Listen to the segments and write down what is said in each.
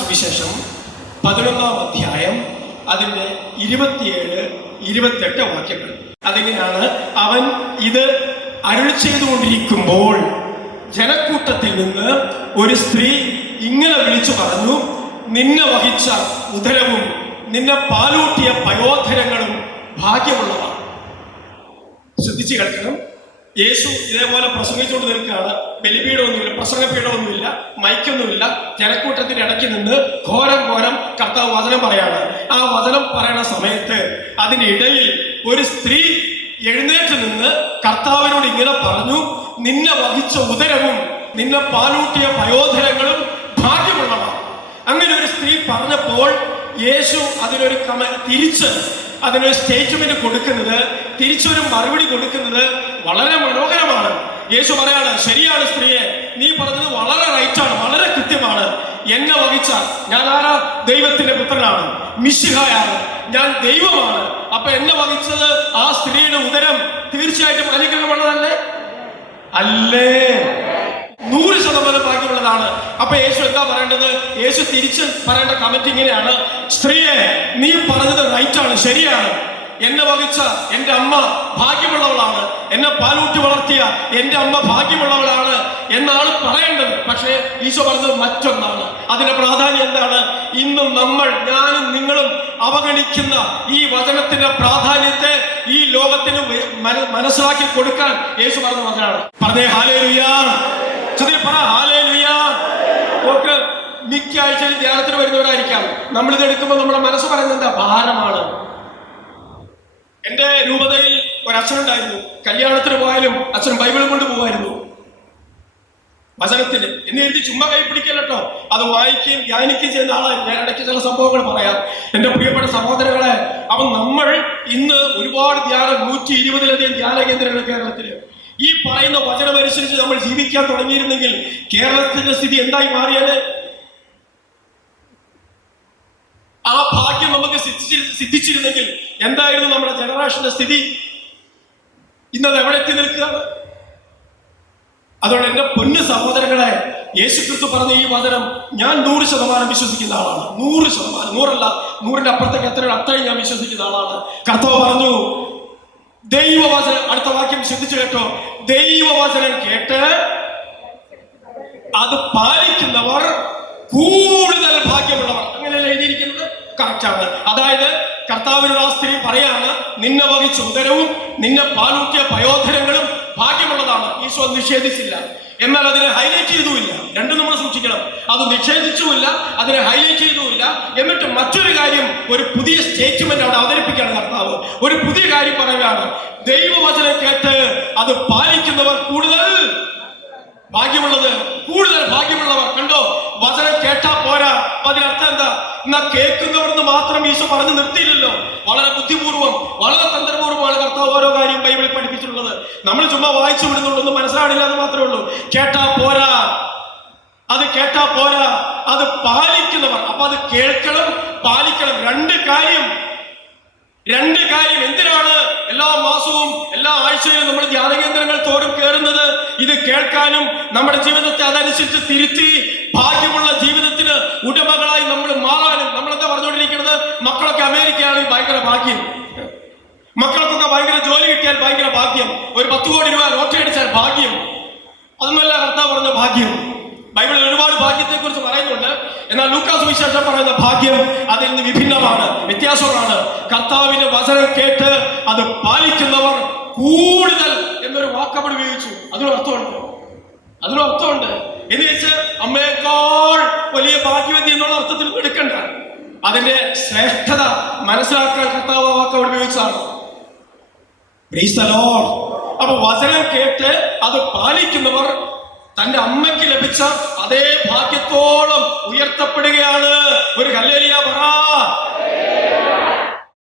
സുവിശേഷം 11-ാം അധ്യായം അതിൻ്റെ 27-28 വാക്യങ്ങൾ. അതിങ്ങനെയാണ്: അവൻ ഇത് അരുളി ചെയ്തുകൊണ്ടിരിക്കുമ്പോൾ ജനക്കൂട്ടത്തിൽ നിന്ന് ഒരു സ്ത്രീ ഇങ്ങനെ വിളിച്ചു പറഞ്ഞു, നിന്നെ വഹിച്ച ഉദരവും നിന്നെ പാലൂട്ടിയ പയോധരങ്ങളും ഭാഗ്യമുള്ളവ. ശ്രദ്ധിച്ചു കേൾക്കണം. യേശു ഇതേപോലെ പ്രസംഗിച്ചുകൊണ്ട് നിൽക്കുകയാണ്. ബലിപീഠമൊന്നുമില്ല, പ്രസംഗപീഠമൊന്നുമില്ല, മൈക്കൊന്നുമില്ല. ജനക്കൂട്ടത്തിന്റെ ഇടയ്ക്ക് നിന്ന് ഘോരം കർത്താവ് വചനം പറയാണ്. ആ വചനം പറയുന്ന സമയത്ത് അതിനിടയിൽ ഒരു സ്ത്രീ എഴുന്നേറ്റ് നിന്ന് കർത്താവിനോട് ഇങ്ങനെ പറഞ്ഞു, നിന്നെ വഹിച്ച ഉദരവും നിന്നെ പാലൂട്ടിയ പയോധരങ്ങളും ഭാഗ്യമുള്ളതാണ്. അങ്ങനെ ഒരു സ്ത്രീ പറഞ്ഞപ്പോൾ യേശു അതിനൊരു തിരിച്ച് അതിനൊരു സ്റ്റേറ്റ്മെന്റ് കൊടുക്കുന്നത്, തിരിച്ചൊരു മറുപടി കൊടുക്കുന്നത് വളരെ മനോഹരമാണ്. യേശു പറയാണ്, ശരിയാണ് സ്ത്രീയെ, നീ പറഞ്ഞത് വളരെ റൈറ്റാണ്, വളരെ കൃത്യമാണ്. എന്നെ വഹിച്ച ഞാൻ ആരാ? ദൈവത്തിന്റെ പുത്രനാണ്, മിശിഹായാണ്, ഞാൻ ദൈവമാണ്. അപ്പൊ എന്നെ വഹിച്ചത് ആ സ്ത്രീയുടെ ഉദരം തീർച്ചയായിട്ടും അനുഗ്രഹമുള്ളതല്ലേ? അല്ലേ? 100% ഭാഗ്യമുള്ളതാണ്. അപ്പൊ യേശു എന്താ പറയേണ്ടത്? യേശു തിരിച്ച് പറയേണ്ട കമന്റ് ഇങ്ങനെയാണ്: സ്ത്രീയെ, നീ പറഞ്ഞത് റൈറ്റാണ്, ശരിയാണ്. എന്നെ വഹിച്ച എന്റെ അമ്മ ഭാഗ്യമുള്ളവളാണ്, എന്നെ പാലൂട്ടി വളർത്തിയ എന്റെ അമ്മ ഭാഗ്യമുള്ളവളാണ് എന്നാണ് പറയേണ്ടത്. പക്ഷേ ഈശോ പറഞ്ഞത് മറ്റൊന്നാണ്. അതിന്റെ പ്രാധാന്യം എന്താണ്? ഇന്നും ഞാനും നിങ്ങളും അവഗണിക്കുന്ന ഈ വചനത്തിന്റെ പ്രാധാന്യത്തെ ഈ ലോകത്തിന് മനസ്സിലാക്കി കൊടുക്കാൻ യേശു പറഞ്ഞ വചനമാണ്. പറഞ്ഞേ ഹല്ലേലൂയ. പറ ഹല്ലേലൂയ. നമുക്ക് മിക്ക ആഴ്ചയിൽ ധ്യാനത്തിന് വരുന്നവരായിരിക്കാം. നമ്മളിത് എടുക്കുമ്പോൾ നമ്മുടെ മനസ്സ് പറയുന്നത് എന്താ? ഭാരമാണ്. എന്റെ രൂപതയിൽ ഒരച്ഛനുണ്ടായിരുന്നു. കല്യാണത്തിന് പോയാലും അച്ഛൻ ബൈബിളും കൊണ്ട് പോകുമായിരുന്നു. വചനത്തിന് എന്ന് എഴുതി ചുമ്മാ കൈ പിടിക്കല്ലോ, അത് വായിക്കുകയും ധ്യാനിക്കുകയും ചെയ്യുന്ന ആളെ. ഞാൻ ഇടയ്ക്ക് ചില സംഭവങ്ങൾ പറയാം. എന്റെ പ്രിയപ്പെട്ട സഹോദരങ്ങളെ, അപ്പം നമ്മൾ ഇന്ന് ഒരുപാട് 120-ലധികം ധ്യാന കേന്ദ്രങ്ങൾ കേരളത്തില്. ഈ പറയുന്ന വചനമനുസരിച്ച് നമ്മൾ ജീവിക്കാൻ തുടങ്ങിയിരുന്നെങ്കിൽ കേരളത്തിന്റെ സ്ഥിതി എന്തായി മാറിയത്? ആ ഭാഗ്യം നമുക്ക് സിദ്ധിച്ചിരുന്നെങ്കിൽ എന്തായിരുന്നു നമ്മുടെ ജനറേഷന്റെ സ്ഥിതി? ഇന്നത് എവിടെ എത്തി നിൽക്കുകയാണ്? അതുകൊണ്ട് എന്റെ പൊന്നു സഹോദരങ്ങളെ, യേശുക്രിസ്തു പറഞ്ഞ ഈ വചനം ഞാൻ 100% വിശ്വസിക്കുന്ന ആളാണ്. 100%, 100 അല്ല, 100ന്റെ അപ്പുറത്തേക്ക് അത്രയും ഞാൻ വിശ്വസിക്കുന്ന ആളാണ്. കർത്താവ് പറഞ്ഞു, ദൈവവചനം, അടുത്ത വാക്യം ശ്രദ്ധിച്ചു കേട്ടോ, ദൈവവചനം കേട്ട് അത് പാലിക്കുന്നവർ കൂടുതൽ ഭാഗ്യമുള്ളവർ. അങ്ങനെയല്ല എഴുതിയിരിക്കുന്നത്? കറക്റ്റാണ്. അതായത് കർത്താവിനോട് ആ സ്ത്രീ പറയാണ്, നിന്നെ വഹിച്ച ഉദരവും നിന്നെ പാലൂട്ടിയ പയോധരങ്ങളും ഭാഗ്യമുള്ളതാണ്. ഈശോ നിഷേധിച്ചില്ല, എന്നാൽ അതിനെ ഹൈലൈറ്റ് ചെയ്തുമില്ല. രണ്ടും നമ്മൾ സൂക്ഷിക്കണം. അത് നിഷേധിച്ചുമില്ല, അതിനെ ഹൈലൈറ്റ് ചെയ്തുമില്ല. എന്നിട്ട് മറ്റൊരു കാര്യം, ഒരു പുതിയ സ്റ്റേറ്റ്മെന്റ് അവിടെ അവതരിപ്പിക്കുകയാണ് കർത്താവ്. ഒരു പുതിയ കാര്യം പറയുകയാണ്, ദൈവവചനം കേട്ട് അത് പാലിക്കുന്നവർ കൂടുതൽ ഭാഗ്യമുള്ളത്, കൂടുതൽ ഭാഗ്യമുള്ളവർ. കണ്ടോ, വചനം കേട്ടാ പോരാ. അതിനർത്ഥം എന്താ? എന്നാ കേൾക്കുന്നവർന്ന് മാത്രം ഈശോ പറഞ്ഞു നിർത്തിയില്ലല്ലോ. വളരെ ബുദ്ധിപൂർവ്വം, വളരെ തന്ത്രപൂർവ്വമാണ് കർത്താവ് ഓരോ കാര്യം ബൈബിളിൽ പഠിപ്പിച്ചിട്ടുള്ളത്. നമ്മൾ ചുമ്മാ വായിച്ചു വിടുന്നുള്ളൊന്നും മനസ്സിലാണില്ല എന്ന് മാത്രമേ ഉള്ളൂ. കേട്ടാ പോരാ, അത് കേട്ടാ പോരാ, അത് പാലിക്കുന്നവർ. അപ്പൊ അത് കേൾക്കണം, പാലിക്കണം. രണ്ട് കാര്യം. എന്തിനാണ് എല്ലാ മാസവും എല്ലാ ആഴ്ചയിലും നമ്മൾ ധ്യാന കേന്ദ്രങ്ങൾ തോറും കയറുന്നത്? ഇത് കേൾക്കാനും നമ്മുടെ ജീവിതത്തെ അതനുസരിച്ച് തിരുത്തി ഭാഗ്യമുള്ള ജീവിതത്തിന് ഉടമകളായി നമ്മൾ മാറാനും. നമ്മളെന്താ പറഞ്ഞുകൊണ്ടിരിക്കുന്നത്? മക്കളൊക്കെ അമേരിക്കയാണെങ്കിൽ ഭയങ്കര ഭാഗ്യം, മക്കൾക്കൊക്കെ ഭയങ്കര ജോലി കിട്ടിയാൽ ഭയങ്കര ഭാഗ്യം, ഒരു 10 കോടി രൂപ ലോട്ടറി അടിച്ചാൽ ഭാഗ്യം. അതൊന്നല്ല കർത്താവ് പറഞ്ഞ ഭാഗ്യം. ബൈബിളിൽ ഒരുപാട് ഭാഗ്യത്തെ കുറിച്ച് പറയുന്നുണ്ട്. എന്നാൽ ലൂക്കാ സുവിശേഷം പറയുന്ന ഭാഗ്യം അതിൽ നിന്ന് വിഭിന്നമാണ്, വ്യത്യാസമാണ്. കർത്താവിന്റെ വചനം കേട്ട് അത് പാലിക്കുന്നവർ കൂടുതൽ എന്നൊരു വാക്കവിടെ ഉപയോഗിച്ചു. അതിനൊരർത്ഥമുണ്ട്. എന്ന് വെച്ച് അമ്മയേക്കാൾ വലിയ ഭാഗ്യവതി എന്നുള്ള അർത്ഥത്തിൽ എടുക്കണ്ട. അതിന്റെ ശ്രേഷ്ഠത മനസ്സിലാക്കാൻ കർത്താവ് വാക്കവിടെ ഉപയോഗിച്ചതാണ്. Praise the Lord. അപ്പൊ വചനം കേട്ട് അത് പാലിക്കുന്നവർ തന്റെ അമ്മയ്ക്ക് ലഭിച്ച അതേ ഭാഗ്യത്തോളം ഉയർത്തപ്പെടുകയാണ്. ഒരു ഹല്ലേലൂയ പറ.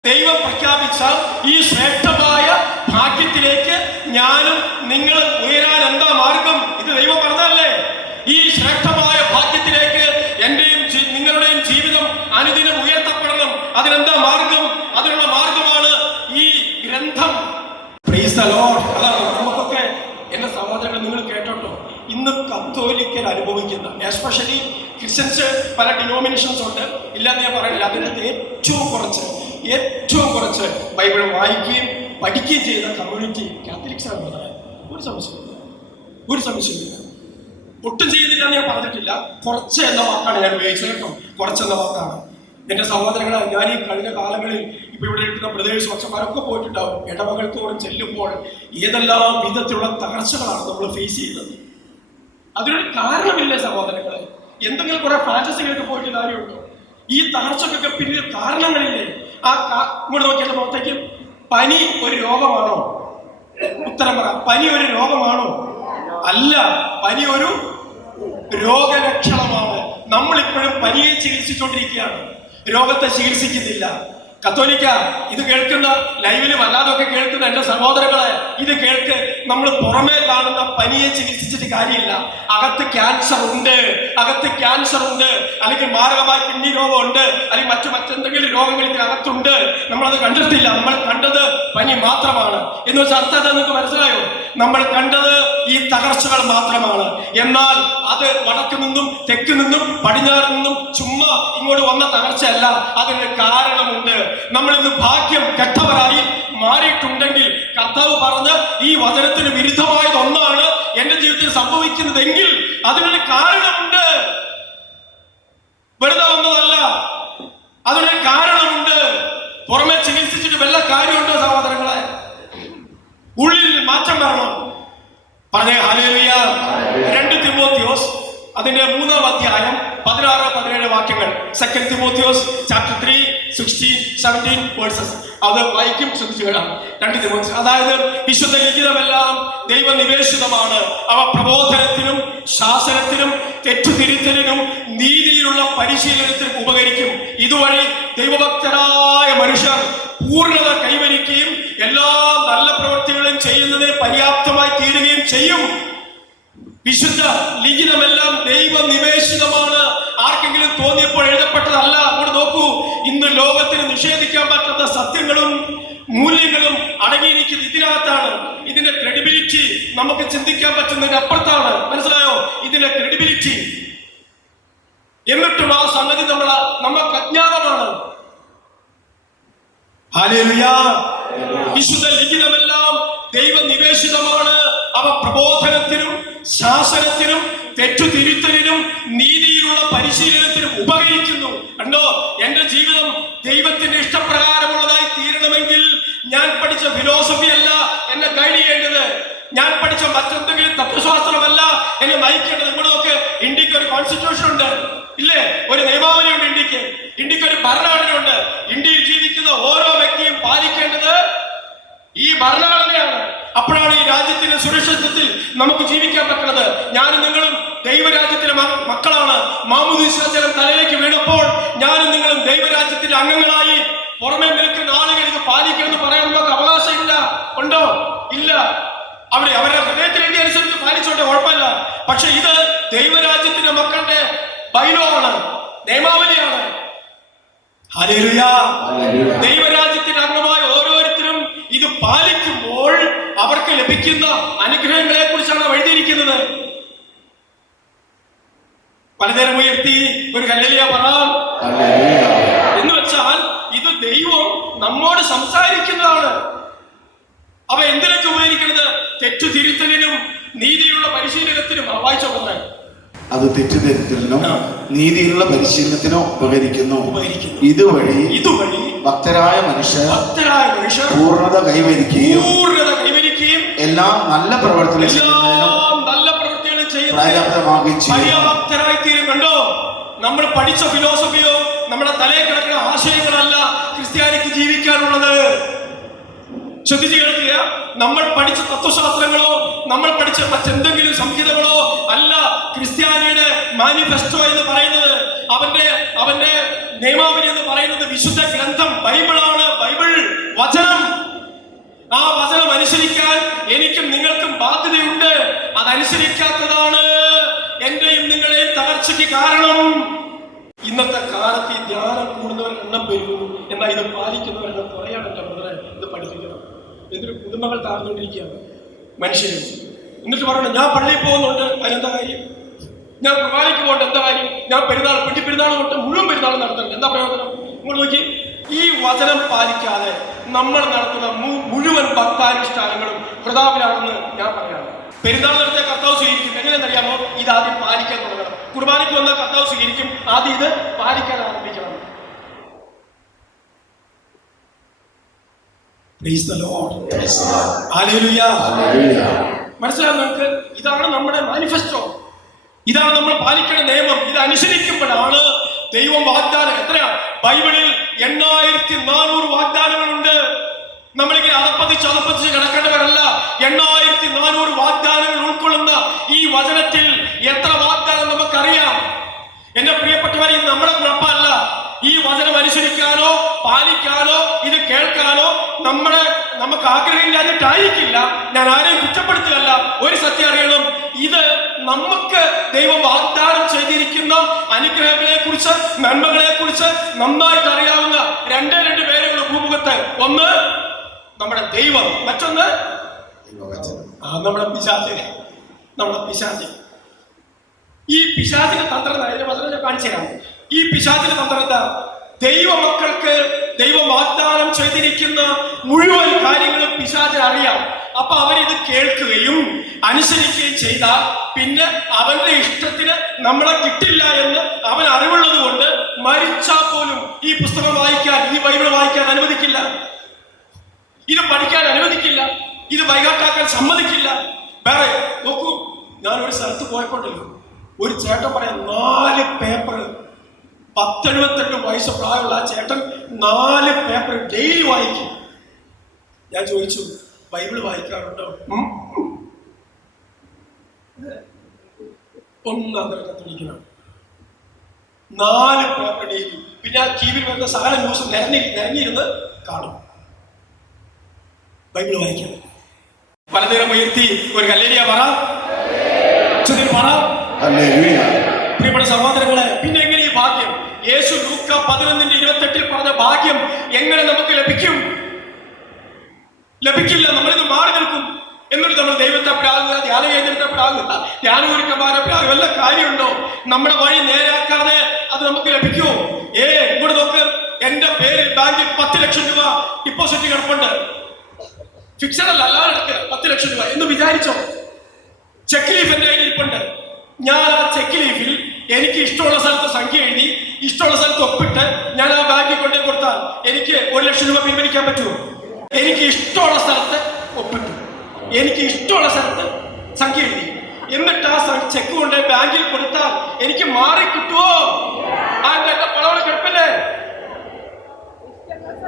ദൈവം പ്രഖ്യാപിച്ച ഈ ശ്രേഷ്ഠമായ ഭാഗ്യത്തിലേക്ക് ഞാനും നിങ്ങളും ഉയരാൻ എന്താ മാർഗം? ഇത് ദൈവം പറഞ്ഞതല്ലേ? ഈ ശ്രേഷ്ഠമായ ഭാഗ്യത്തിലേക്ക് എന്റെയും നിങ്ങളുടെയും ജീവിതം അനുദിനം ഉയർത്തപ്പെടണം. അതിനെന്താ മാർഗം? അതിനുള്ള മാർഗമാണ് ഈ ഗ്രന്ഥം. Price the Lord. അതാണ് നമുക്കൊക്കെ. എന്റെ സഹോദരങ്ങൾ, നിങ്ങൾ കേട്ടോ, ഇന്ന് കത്തോലിക്കൽ അനുഭവിക്കുന്ന, എസ്പെഷ്യലി ക്രിസ്ത്യൻസ് പല ഡിനോമിനേഷൻസ് ഉണ്ട്, ഇല്ലാന്ന് ഞാൻ പറയില്ല, അതിനകത്ത് ഏറ്റവും കുറച്ച് ബൈബിൾ വായിക്കുകയും പഠിക്കുകയും ചെയ്ത കമ്മ്യൂണിറ്റി കാത്തലിക്സ് ആണ്. ഒരു സംശയമില്ല, ഒട്ടും ചെയ്യുന്നില്ല എന്ന് ഞാൻ പറഞ്ഞിട്ടില്ല. കുറച്ച് എന്ന വാക്കാണ് ഞാൻ ഉപയോഗിച്ചത് കേട്ടോ, കുറച്ചെന്ന വാക്കാണ്. എന്റെ സഹോദരങ്ങളെ, ഞാൻ ഈ കഴിഞ്ഞ കാലങ്ങളിൽ ഇപ്പൊ ഇവിടെ ഇരിക്കുന്ന ബ്രദേഴ്സ് അച്ഛന്മാരൊക്കെ പോയിട്ടുണ്ടാവും. ഇടവകൾ തോറും ചെല്ലുമ്പോൾ ഏതെല്ലാം വിധത്തിലുള്ള തകർച്ചകളാണ് നമ്മൾ ഫേസ് ചെയ്യുന്നത്. അതിനൊരു കാരണമില്ല സഹോദരങ്ങളെ. എന്തെങ്കിലും കുറെ ഫാന്റസികൾക്ക് പോയിട്ട് കാര്യമുണ്ടോ? ഈ തകർച്ചക്കൊക്കെ പിന്നിൽ കാരണങ്ങളില്ലേ? ഇങ്ങോട്ട് നോക്കിയാൽ പുറത്തേക്ക്, പനി ഒരു രോഗമാണോ? ഉത്തരം പറ. പനി ഒരു രോഗമാണോ? അല്ല, പനി ഒരു രോഗലക്ഷണമാണ്. നമ്മളിപ്പോഴും പനിയെ ചികിത്സിച്ചുകൊണ്ടിരിക്കുകയാണ്, രോഗത്തെ ചികിത്സിക്കുന്നില്ല. കത്തോലിക്ക ഇത് കേൾക്കുന്ന, ലൈവിലും അല്ലാതൊക്കെ കേൾക്കുന്ന എന്റെ സഹോദരങ്ങളെ, ഇത് കേൾക്ക്. നമ്മൾ പുറമേ കാണുന്ന പനിയെ ചികിത്സിച്ചിട്ട് കാര്യമില്ല. അകത്ത് ക്യാൻസർ ഉണ്ട്, അല്ലെങ്കിൽ മാരകമായ കിഡ്നി രോഗം ഉണ്ട്, അല്ലെങ്കിൽ മറ്റെന്തെങ്കിലും രോഗങ്ങൾ ഇതിനകത്തുണ്ട്. നമ്മളത് കണ്ടിട്ടില്ല. നമ്മൾ കണ്ടത് പനി മാത്രമാണ് എന്ന് വെച്ചാൽ അർത്ഥം നിങ്ങൾക്ക് മനസ്സിലായോ? നമ്മൾ കണ്ടത് ഈ തകർച്ചകൾ മാത്രമാണ്. എന്നാൽ അത് വടക്ക് നിന്നും തെക്ക് നിന്നും പടിഞ്ഞാറ് നിന്നും ചുമ്മാ ഇങ്ങോട്ട് വന്ന തകർച്ചയല്ല, അതിന് കാരണമുണ്ട്. നമ്മൾ ഇന്ന് ഭാഗ്യം കെട്ടവരായി മാറിയിട്ടുണ്ടെങ്കിൽ, കർത്താവ് പറഞ്ഞ് ഈ വചനത്തിന് വിരുദ്ധമായത് ഒന്നാണ് എന്റെ ജീവിതത്തിൽ സംഭവിക്കുന്നതെങ്കിൽ അതിനൊരു കാരണമുണ്ട്. വെറുതെ വന്നതല്ല, അതിനൊരു കാരണമുണ്ട്. പുറമെ ചികിത്സിച്ചിട്ട് വല്ല കാര്യമുണ്ടോ സഹോദരങ്ങളെ? ഉള്ളിൽ മാറ്റം വരണം. പറഞ്ഞേ ഹല്ലേലൂയ. 2 തിമോത്തിയോസ് അതിന്റെ 3-ാം അധ്യായം 16-17 വാക്യങ്ങൾ. 2 തിമോത്തിയോസ് ചാപ്റ്റർ 3 16-17 വേഴ്സസ്. അത് വായിക്കും, ശ്രദ്ധിച്ചു കേടാം. 2 തിമോത്തിയോസ്, അതായത് വിശുദ്ധ ലിഖിതമെല്ലാം ദൈവനിവേശിതമാണ്. അവ പ്രബോധനത്തിനും ശാസനത്തിനും തെറ്റുതിരുത്തലിനും നീതിയിലുള്ള പരിശീലനത്തിനും ഉപകരിക്കും. ഇതുവഴി ദൈവഭക്തരായ മനുഷ്യർ പൂർണ്ണത കൈവരിക്കുകയും എല്ലാ നല്ല പ്രവൃത്തികളും ചെയ്യുന്നതിന് പര്യാപ്തമായി തീരുകയും ചെയ്യും. വിശുദ്ധ ലിഖിതമെല്ലാം ദൈവനിവേശിതമാണ്. ആർക്കെങ്കിലും തോന്നിയപ്പോൾ എഴുതപ്പെട്ടതല്ല. അങ്ങോട്ട് നോക്കൂ, ഇന്ന് ലോകത്തിന് നിഷേധിക്കാൻ പറ്റാത്ത സത്യങ്ങളും മൂല്യങ്ങളും അടങ്ങിയിരിക്കുന്നത് ഇതിനകത്താണ്. ഇതിന്റെ ക്രെഡിബിലിറ്റി നമുക്ക് ചിന്തിക്കാൻ പറ്റുന്നതിന് അപ്പുറത്താണ്. മനസ്സിലായോ? ഇതിന്റെ ക്രെഡിബിലിറ്റി. എന്നിട്ടും ആ സംഗതി നമുക്ക് അജ്ഞാതമാണ്. ഹല്ലേലൂയ. വിശുദ്ധ ലിഖിതമെല്ലാം ദൈവനിവേശിതമാണ്. അവ പ്രബോധനത്തിനും ശാസനത്തിനും തെറ്റുതിരുത്തലിനും നീതിയിലുള്ള പരിശീലനത്തിനും ഉപകരിക്കുന്നു. കണ്ടോ, എന്റെ ജീവിതം ദൈവത്തിന്റെ ഇഷ്ടപ്രകാരമുള്ളതായി തീരണമെങ്കിൽ ഞാൻ പഠിച്ച ഫിലോസഫി അല്ല എന്നെ ഗൈഡ് ചെയ്യേണ്ടത്, ഞാൻ പഠിച്ച മറ്റെന്തെങ്കിലും തത്വശാസ്ത്രമല്ല എന്നെ നയിക്കേണ്ടത്. ഇവിടെയൊക്കെ ഇന്ത്യക്ക് ഒരു കോൺസ്റ്റിറ്റ്യൂഷൻ ഉണ്ട്, ഇല്ലേ? ഒരു നിയമാവലി ഉണ്ട്. ഇന്ത്യക്ക് ഒരു ഭരണഘടനയുണ്ട്. ഇന്ത്യയിൽ ജീവിക്കുന്ന ഓരോ വ്യക്തിയും പാലിക്കേണ്ടത് ഈ ഭരണഘടനയാണ്. അപ്പോഴാണ് ഈ രാജ്യത്തിന്റെ സുരക്ഷിതത്വത്തിൽ നമുക്ക് ജീവിക്കാൻ പറ്റുന്നത്. ഞാനും നിങ്ങളും ദൈവരാജ്യത്തിലെ മക്കളാണ്. മാമോദീസ ജലം തലയിലേക്ക് വീണപ്പോൾ ഞാനും നിങ്ങളും ദൈവരാജ്യത്തിന്റെ അംഗങ്ങളായി. പുറമെ നിൽക്കുന്ന ആളുകൾ ഇത് പാലിക്കണമെന്ന് പറയാൻ നമുക്ക് അവകാശമില്ല. ഉണ്ടോ? ഇല്ല. അവരുടെ ഹൃദയത്തിൽ എഴുതി അനുസരിച്ച് പാലിച്ചോട്ടെ, കുഴപ്പമില്ല. പക്ഷെ ഇത് ദൈവരാജ്യത്തിന്റെ മക്കളുടെ ബൈലോ ആണ്, നിയമാവലിയാണ്. ഹല്ലേലൂയ. ദൈവരാജ്യത്തിന്റെ അംഗമായ ഓരോരുത്തരും ഇത് പാലിക്കുമ്പോൾ അവർക്ക് ലഭിക്കുന്ന അനുഗ്രഹങ്ങളെ കുറിച്ചാണ് എഴുതിയിരിക്കുന്നത്. പലതരം ഉയർത്തി ഒരു ഹല്ലേലൂയ പറയാം എന്ന് വെച്ചാൽ ഇത് ദൈവം നമ്മോട് സംസാരിക്കുന്നതാണ്. അവ എന്തിനൊക്കെ ഉപകരിക്കുന്നത്? തെറ്റുതിരുത്തലിനും നീതിയുള്ള പരിശീലനത്തിനും. വായിച്ചോട്ടെ. അത് തെറ്റുതിരുത്തലിനും നീതിയുള്ള പരിശീലനത്തിനോ ഉപകരിക്കുന്നു. ഇതുവഴി ഭക്തരായ മനുഷ്യർ പൂർണ്ണത കൈവരിക്കുകയും എല്ലാം നല്ല പ്രവർത്തനങ്ങൾ പര്യാപ്തരായി തീരും. കണ്ടോ, നമ്മൾ പഠിച്ച ഫിലോസഫിയോ നമ്മുടെ തലയിൽ കിടക്കുന്ന ആശയങ്ങളല്ല ക്രിസ്ത്യാനിക്ക് ജീവിക്കാനുള്ളത്. ശ്രദ്ധിച്ചു കേൾക്കുക. നമ്മൾ പഠിച്ച തത്വശാസ്ത്രങ്ങളോ നമ്മൾ പഠിച്ച മറ്റെന്തെങ്കിലും സംഹിതകളോ അല്ല ക്രിസ്ത്യാനിയുടെ മാനിഫെസ്റ്റോ എന്ന് പറയുന്നത്. അവന്റെ നിയമാവലി എന്ന് പറയുന്നത് വിശുദ്ധ ഗ്രന്ഥം ബൈബിളാണ്. ബൈബിൾ വചനം. ആ വചനം അനുസരിക്കാൻ എനിക്കും നിങ്ങൾക്കും ബാധ്യതയുണ്ട്. അതനുസരിക്കാത്തതാണ് എന്റെയും നിങ്ങളെയും തകർച്ചയ്ക്ക് കാരണം. ഇന്നത്തെ കാലത്ത് ഈ ധ്യാനം കൂടുന്നവരുടെ എണ്ണം പെരുകുന്നു, എന്നാൽ ഇത് പാലിക്കുന്നവരുടെ കുറയാണ്. എന്റെ ബ്രദറെ, ഇത് പഠിപ്പിക്കണം. എന്തൊരു കുടുംബങ്ങൾ താഴ്ന്നുകൊണ്ടിരിക്കുകയാണ്. മനുഷ്യരും എന്നിട്ട് പറയണം ഞാൻ പള്ളിയിൽ പോകുന്നുണ്ട്, അതിനെന്താ കാര്യം? ഞാൻ കുർബാനയ്ക്ക് പോകേണ്ട എന്താ കാര്യം? ഞാൻ പെരുന്നാൾ പെരുന്നാൾ തൊട്ട് മുഴുവൻ പെരുന്നാൾ നടത്തുന്നുണ്ട്, എന്താ പ്രയോജനം? നിങ്ങൾ നോക്കി, ഈ വചനം പാലിക്കാതെ നമ്മൾ നടത്തുന്ന മുഴുവൻ ഭക്താനുഷ്ഠാനങ്ങളും വൃഥാവിലാണെന്ന് ഞാൻ പറയാം. പെരുന്നാൾ നടത്തിയ കർത്താവ് സ്വീകരിക്കും. എങ്ങനെയെന്നറിയാമോ? ഇത് ആദ്യം പാലിക്കാൻ തുടങ്ങണം. കുർബാനയ്ക്ക് വന്നാൽ കർത്താവ് സ്വീകരിക്കും, ആദ്യം ഇത് പാലിക്കാൻ ആരംഭിക്കണം. മനസ്സിലാവും നമുക്ക്? ഇതാണ് നമ്മുടെ മാനിഫെസ്റ്റോ, ഇതാണ് നമ്മൾ പാലിക്കേണ്ട നിയമം. ഇത് അനുസരിക്കുമ്പോഴാണ് ദൈവം വാഗ്ദാനം. എത്രയാ ബൈബിളിൽ? 8400 വാഗ്ദാനങ്ങളുണ്ട്. നമ്മളിങ്ങനെ അതപ്പതിച്ച് കിടക്കേണ്ടവരല്ല. 8400 വാഗ്ദാനങ്ങൾ ഉൾക്കൊള്ളുന്ന ഈ വചനത്തിൽ എത്ര വാഗ്ദാനം നമുക്കറിയാം. എന്റെ പ്രിയപ്പെട്ടവരെ, ഇത് നമ്മുടെ കുഴപ്പമല്ല. ഈ വചനം അനുസരിക്കാനോ പാലിക്കാനോ ഇത് കേൾക്കാനോ നമുക്ക് ആഗ്രഹമില്ലാതിട്ടായിരിക്കില്ല. ഞാൻ ആരെയും കുറ്റപ്പെടുത്തുകയല്ല. ഒരു സത്യം അറിയണം, ഇത് നമുക്ക് ദൈവം വാഗ്ദാനം ചെയ്തിരിക്കുന്ന അനുഗ്രഹങ്ങളെ കുറിച്ച്, നന്മകളെ കുറിച്ച് നന്നായിട്ട് അറിയാവുന്ന രണ്ട് പേരുള്ള ഭൂമുഖത്ത്. ഒന്ന് നമ്മുടെ ദൈവം, മറ്റൊന്ന് നമ്മുടെ പിശാച്. ഈ പിശാചിന്റെ തന്ത്രം വചനം കാണിച്ചു തരാം. ഈ പിശാചിന്റെ തന്ത്രം എന്താ? ദൈവമക്കൾക്ക് ദൈവം വാഗ്ദാനം ചെയ്തിരിക്കുന്ന മുഴുവൻ കാര്യങ്ങളും പിശാചിന് അറിയാം. അപ്പൊ അവരിത് കേൾക്കുകയും അനുസരിക്കുകയും ചെയ്താൽ പിന്നെ അവന്റെ ഇഷ്ടത്തിന് നമ്മളെ കിട്ടില്ല എന്ന് അവൻ അറിവുള്ളത് കൊണ്ട് മരിച്ചാൽ പോലും ഈ പുസ്തകം വായിക്കാൻ, ഈ ബൈബിൾ വായിക്കാൻ അനുവദിക്കില്ല, ഇത് പഠിക്കാൻ അനുവദിക്കില്ല, ഇത് വൈകാട്ടാക്കാൻ സമ്മതിക്കില്ല. വേറെ നോക്കൂ, ഞാൻ ഒരു സ്ഥലത്ത് പോയപ്പോണ്ടല്ലോ, ഒരു ചേട്ടൻ പറയാം 4 പേപ്പർ, 78 വയസ്സ് പ്രായമുള്ള ആ ചേട്ടൻ 4 പേപ്പർ ഡെയിലി വായിക്കും. ഞാൻ ചോദിച്ചു, ബൈബിൾ വായിക്കാറുണ്ടോ? ഒന്നരക്കത്തിരിക്കണം. 4 paper daily. പിന്നെ ആ ടി വിയിൽ വരുന്ന സകല ന്യൂസ് നിരങ്ങിയിരുന്ന് കാണും. ബൈബിൾ വായിക്കാം. പലതരം ഉയർത്തി ഒരു ഹല്ലേലൂയ പറ. പ്രിയപ്പെട്ട സഹോദരങ്ങളെ, പിന്നെ എങ്ങനെ ഈ ഭാഗ്യം? യേശു ലൂക്ക 11:28 പറഞ്ഞ ഭാഗ്യം എങ്ങനെ നമുക്ക് ലഭിക്കും? ലഭിക്കില്ല. നമ്മളിത് മാറി നിൽക്കും. എന്നിട്ട് നമ്മൾ ദൈവത്തെ പ്രാകുക, ധ്യാന കേന്ദ്രത്തെ പ്രാകുക, ധ്യാനഗുരുക്കന്മാരെ പ്രാകുക. വല്ല കാര്യമുണ്ടോ? നമ്മുടെ വഴി നേരാക്കാതെ അത് നമുക്ക് ലഭിക്കുമോ? ഇങ്ങോട്ട് നോക്ക്, എന്റെ പേര് ബാങ്കിൽ 10 ലക്ഷം രൂപ ഡിപ്പോസിറ്റ് കിടപ്പുണ്ട്. ഫിക്സഡ് അല്ല, അല്ലാതെ 10 ലക്ഷം രൂപ എന്ന് വിചാരിച്ചോ? ചെക്ക് ലീഫ് എന്റെ കയ്യിൽ ഇരിപ്പുണ്ട്. ഞാൻ ആ ചെക്ക് ലീഫിൽ എനിക്ക് ഇഷ്ടമുള്ള സ്ഥലത്ത് സംഖ്യ എഴുതി, ഇഷ്ടമുള്ള സ്ഥലത്ത് ഒപ്പിട്ട് ഞാൻ ആ ബാങ്കിൽ കൊണ്ടേ കൊടുത്താൽ എനിക്ക് 1 ലക്ഷം രൂപ പിൻവലിക്കാൻ പറ്റുമോ? എനിക്ക് ഇഷ്ടമുള്ള സ്ഥലത്ത് ഒപ്പിട്ടു, എനിക്ക് ഇഷ്ടമുള്ള സ്ഥലത്ത് സംഖ്യ എഴുതി, എന്നിട്ട് ആ ചെക്ക് കൊണ്ട് ബാങ്കിൽ കൊടുത്താൽ എനിക്ക് മാറി കിട്ടുമോ? എന്റെ പണവള കിടപ്പല്ലേ?